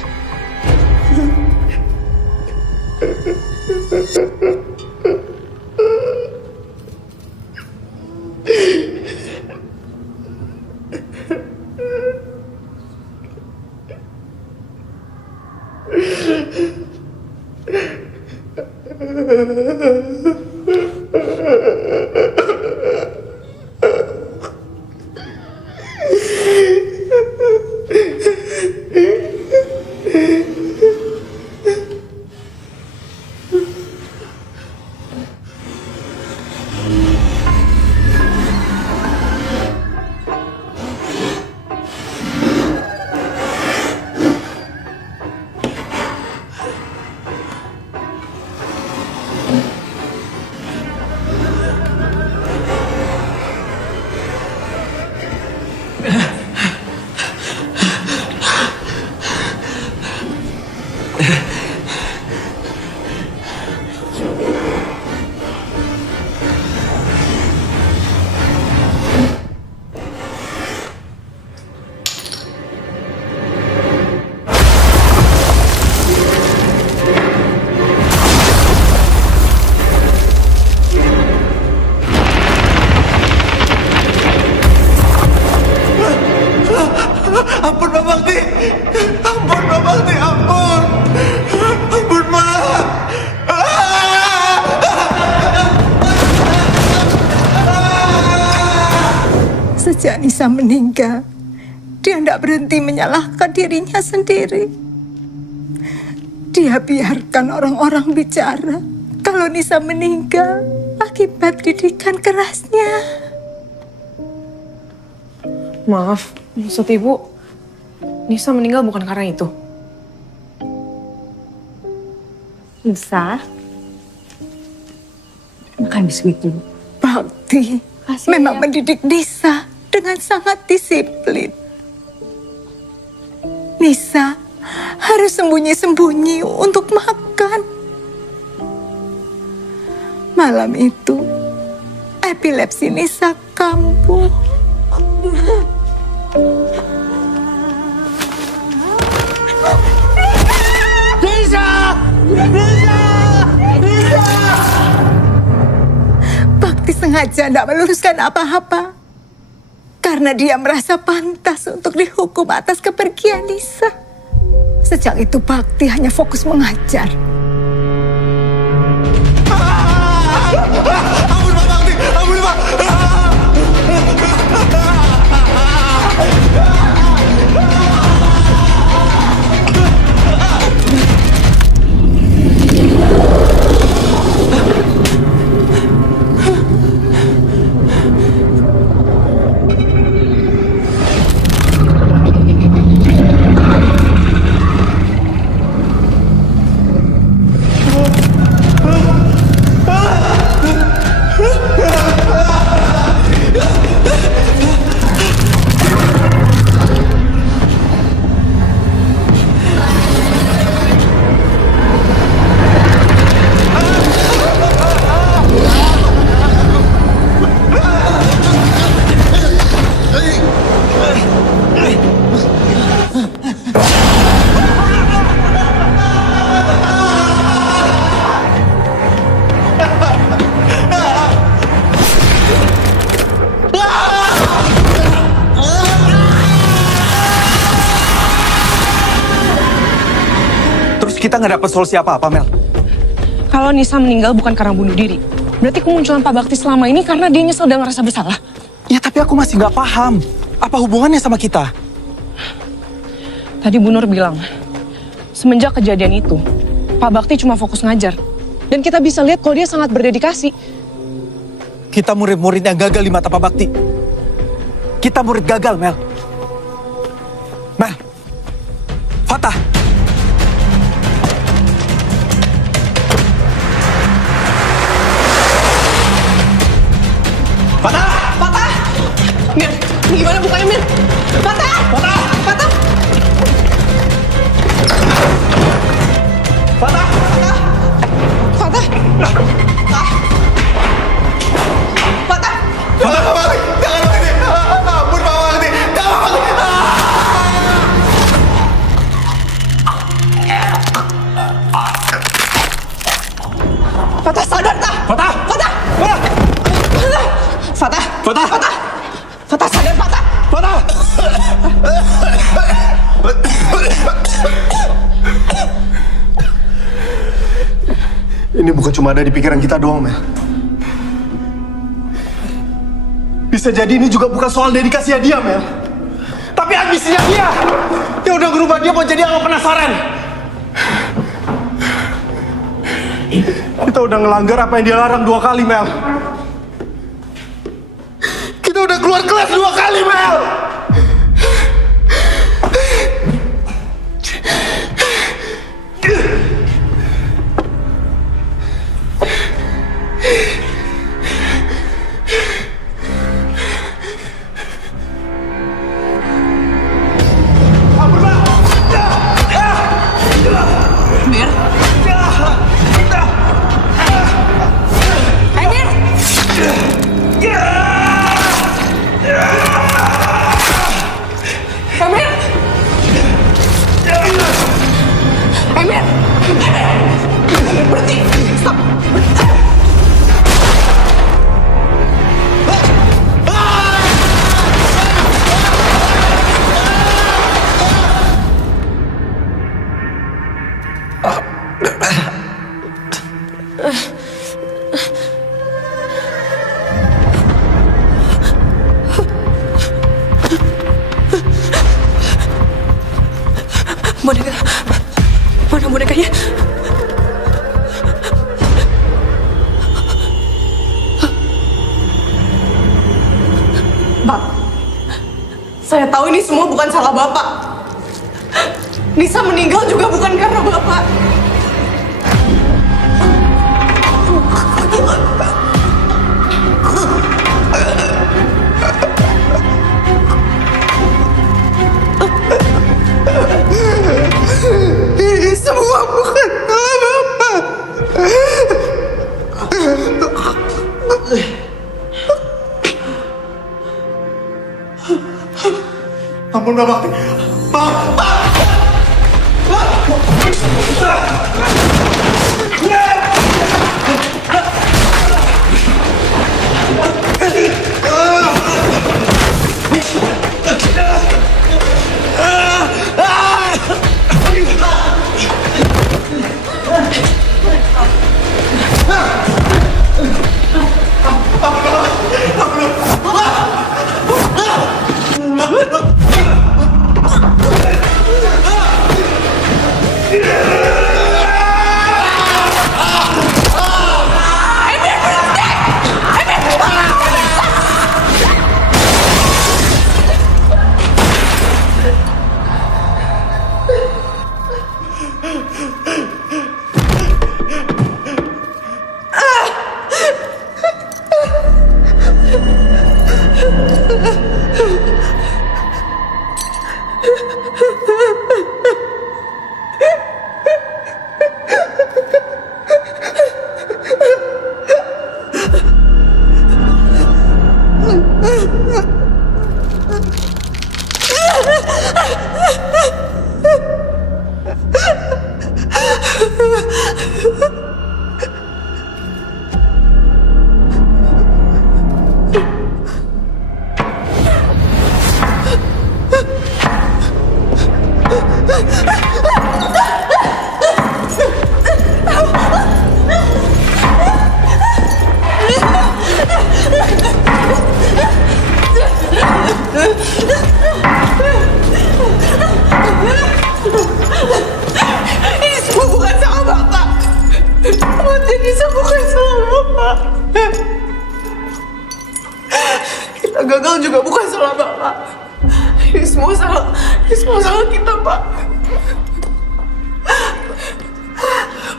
Ampun, Pak Bakti. Ampun, Pak Bakti. Ampun. Ampun, Ma. Sejak Nisa meninggal, dia tidak berhenti menyalahkan dirinya sendiri. Dia biarkan orang-orang bicara kalau Nisa meninggal akibat didikan kerasnya. Maaf, maksud Ibu, Nisa meninggal bukan karena itu. Nisa, makan biskuit dulu. Bakti memang mendidik Nisa dengan sangat disiplin. Nisa harus sembunyi-sembunyi untuk makan. Malam itu, epilepsi Nisa kambuh. Nisa! Nisa! Nisa! Bakti sengaja tidak meluruskan apa-apa. Karena dia merasa pantas untuk dihukum atas kepergian Nisa. Sejak itu Bakti hanya fokus mengajar. Ampun Pak Bakti, ampun Pak. Terus kita nggak dapat solusi apa-apa, Mel. Kalau Nisa meninggal bukan karena bunuh diri, berarti kemunculan Pak Bakti selama ini karena dia nyesel dan ngerasa bersalah. Ya tapi aku masih nggak paham. Apa hubungannya sama kita? Tadi Bu Nur bilang, semenjak kejadian itu, Pak Bakti cuma fokus ngajar. Dan kita bisa lihat kalau dia sangat berdedikasi. Kita murid-murid yang gagal di mata Pak Bakti. Kita murid gagal, Mel. Mel. Fatah. Patah! Patah! Mir, gimana bukanya Mir? Patah! Patah! Patah! Patah! Patah! Patah! Patah! Patah Pak Bakti, jangan begini. Ampun Pak Bakti, jangan Pak Bakti. Patah sadar tak? Patah! Patah! Patah! Fatah! Fatah! Fatah! Fatah sadar Fatah! Fatah! Ini bukan cuma ada di pikiran kita doang, Mel. Bisa jadi ini juga bukan soal dedikasinya dia, Mel. Tapi ambisinya dia. Yang udah ngerubah dia mau jadi orang penasaran. Kita udah ngelanggar apa yang dia larang 2 kali, Mel. Kita udah keluar kelas 2 kali, Mel. Mir? Mir? Emir! Berhenti! Stop! Boneka. Mana bonekanya? Bang, saya tahu ini semua bukan salah Bapak. Nisa meninggal juga bukan karena Bapak. Ini semua bukan salah Bapak. Ampun Bapak. Ini semua bukan salah Bapak. Ini semua bukan salah Bapak. Kita gagal juga bukan salah Bapak. Ini semua salah kita, Pak.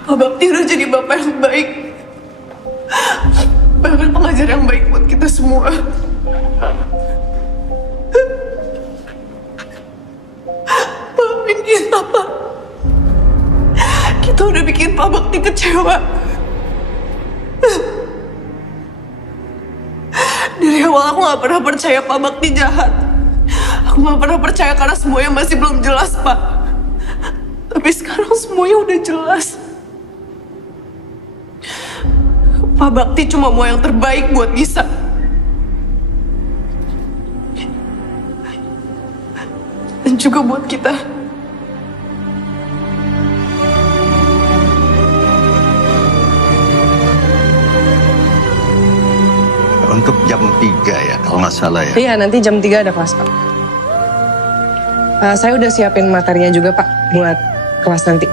Pak Bakti udah jadi Bapak yang baik. Bahkan pengajar yang baik buat kita semua. Maafin kita, Pak. Kita udah bikin Pak Bakti kecewa. Dari awal aku gak pernah percaya Pak Bakti jahat. Aku gak pernah percaya karena semuanya masih belum jelas, Pak. Tapi sekarang semuanya udah jelas. Pak Bakti cuma mau yang terbaik buat Nisa. Dan juga buat kita. Untuk jam 3 ya, kalau nggak salah ya. Iya, nanti jam 3 ada kelas, Pak. Saya udah siapin materinya juga, Pak, buat kelas nanti.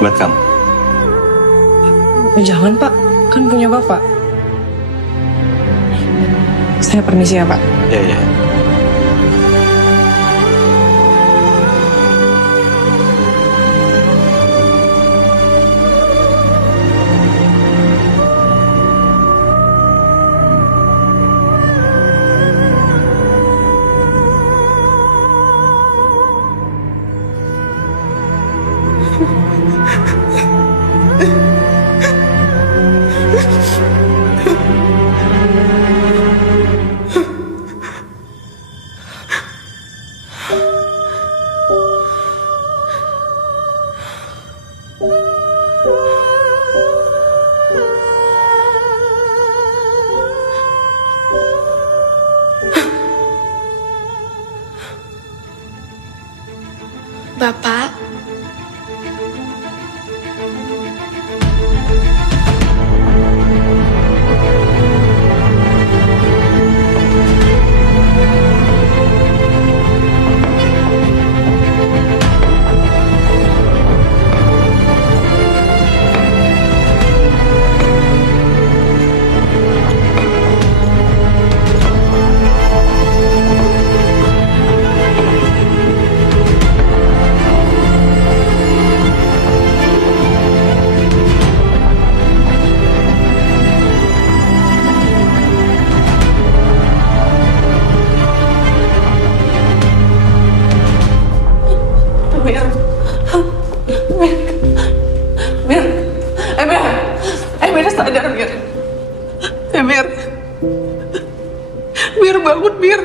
Buat kamu. Jangan, Pak. Kan punya Bapak. Saya permisi ya, Pak. Iya. Bapak, Mir sadar, Mir. Mir bangun, Mir.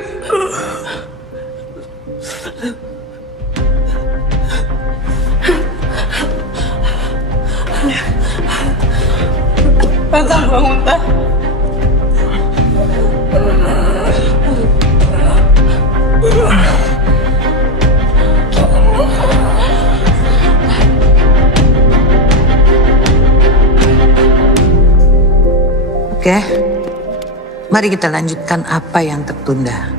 Tante bangun, Tante. Oke, mari kita lanjutkan apa yang tertunda.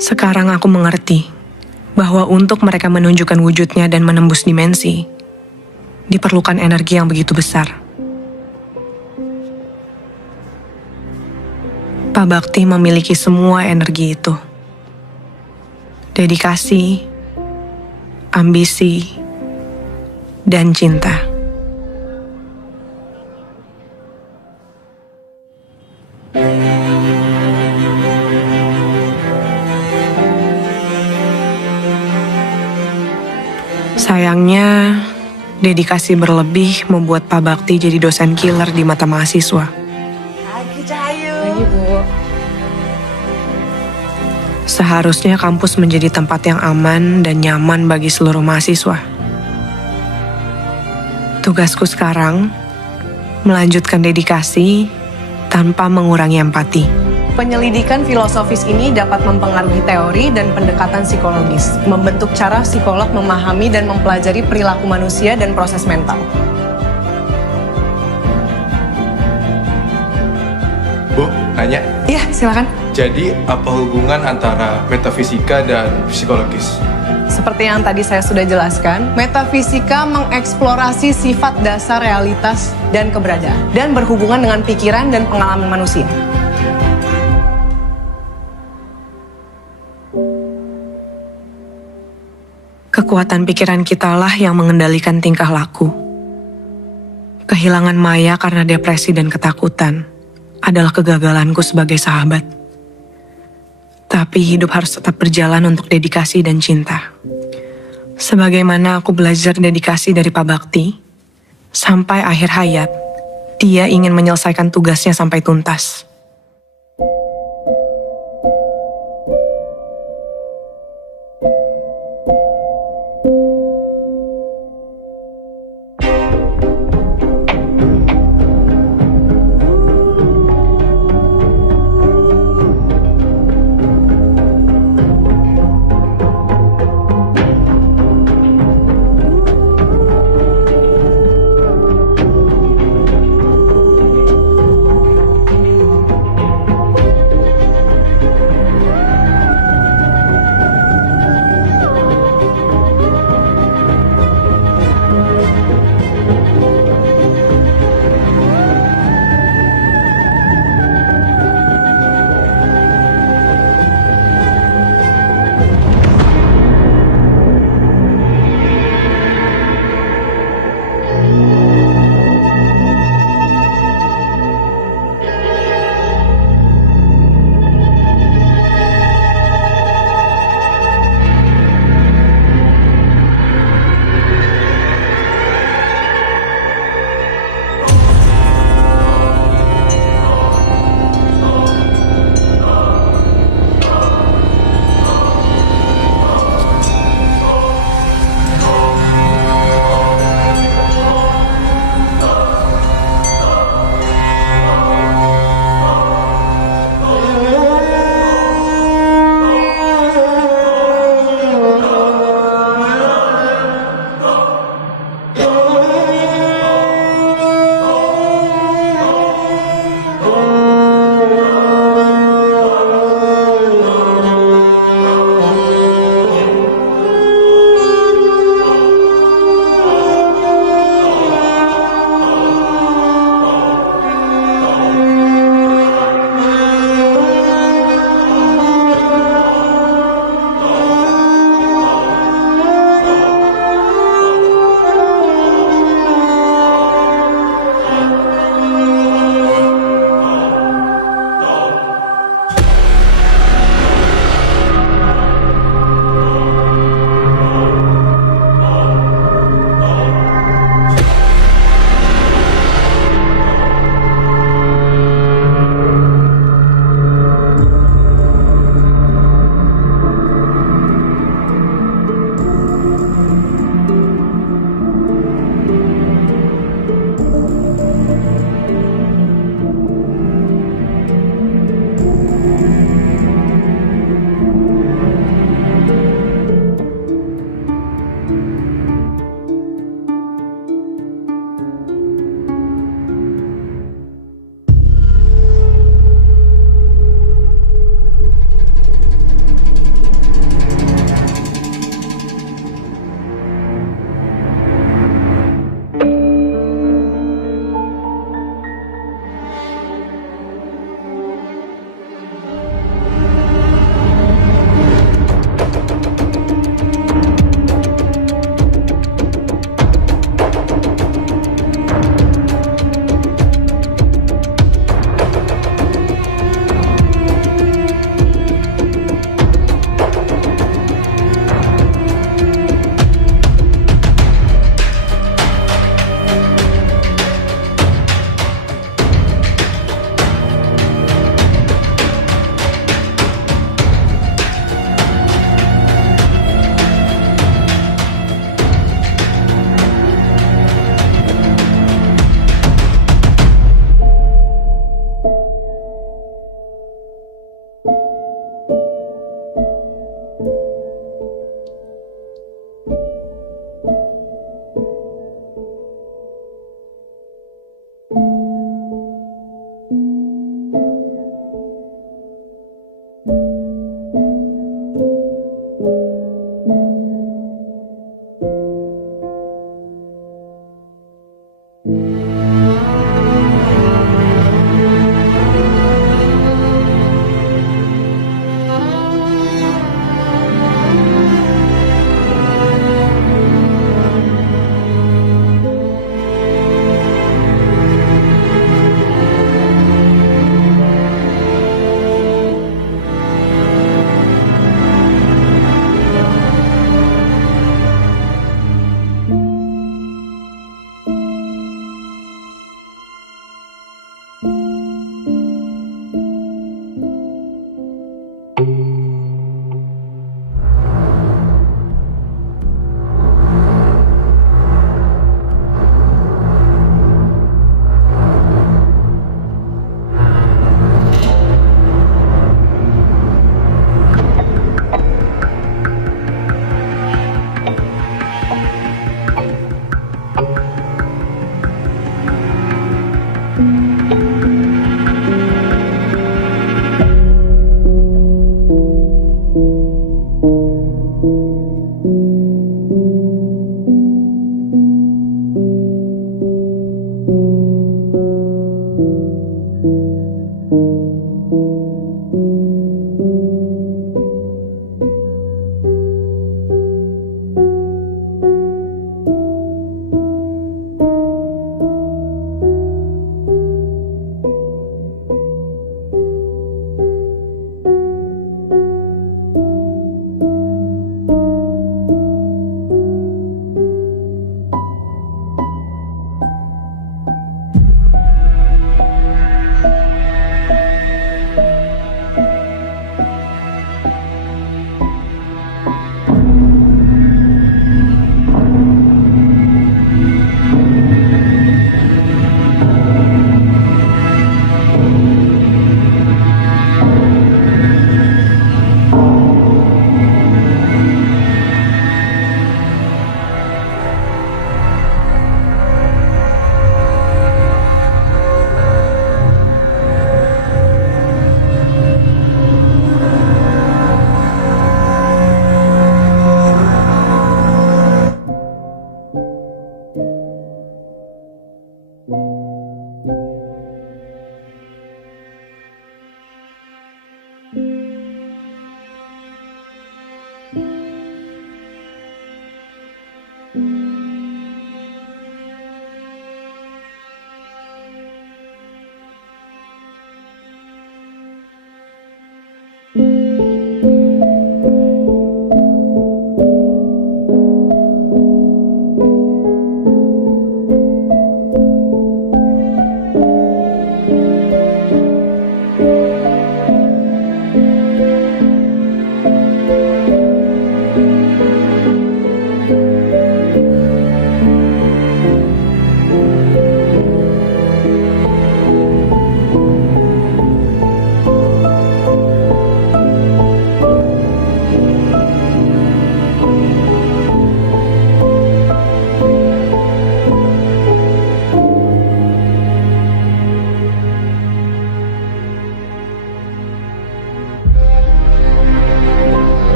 Sekarang aku mengerti bahwa untuk mereka menunjukkan wujudnya dan menembus dimensi, diperlukan energi yang begitu besar. Pak Bakti memiliki semua energi itu. Dedikasi, ambisi, dan cinta. Sayangnya, dedikasi berlebih membuat Pak Bakti jadi dosen killer di mata mahasiswa. Lagi, Bu. Seharusnya kampus menjadi tempat yang aman dan nyaman bagi seluruh mahasiswa. Tugasku sekarang, melanjutkan dedikasi tanpa mengurangi empati. Penyelidikan filosofis ini dapat mempengaruhi teori dan pendekatan psikologis, membentuk cara psikolog memahami dan mempelajari perilaku manusia dan proses mental. Bu, nanya. Iya, silakan. Jadi, apa hubungan antara metafisika dan psikologis? Seperti yang tadi saya sudah jelaskan, metafisika mengeksplorasi sifat dasar realitas dan keberadaan, dan berhubungan dengan pikiran dan pengalaman manusia. Kekuatan pikiran kitalah yang mengendalikan tingkah laku. Kehilangan Maya karena depresi dan ketakutan adalah kegagalanku sebagai sahabat. Tapi hidup harus tetap berjalan untuk dedikasi dan cinta. Sebagaimana aku belajar dedikasi dari Pak Bakti, sampai akhir hayat, dia ingin menyelesaikan tugasnya sampai tuntas.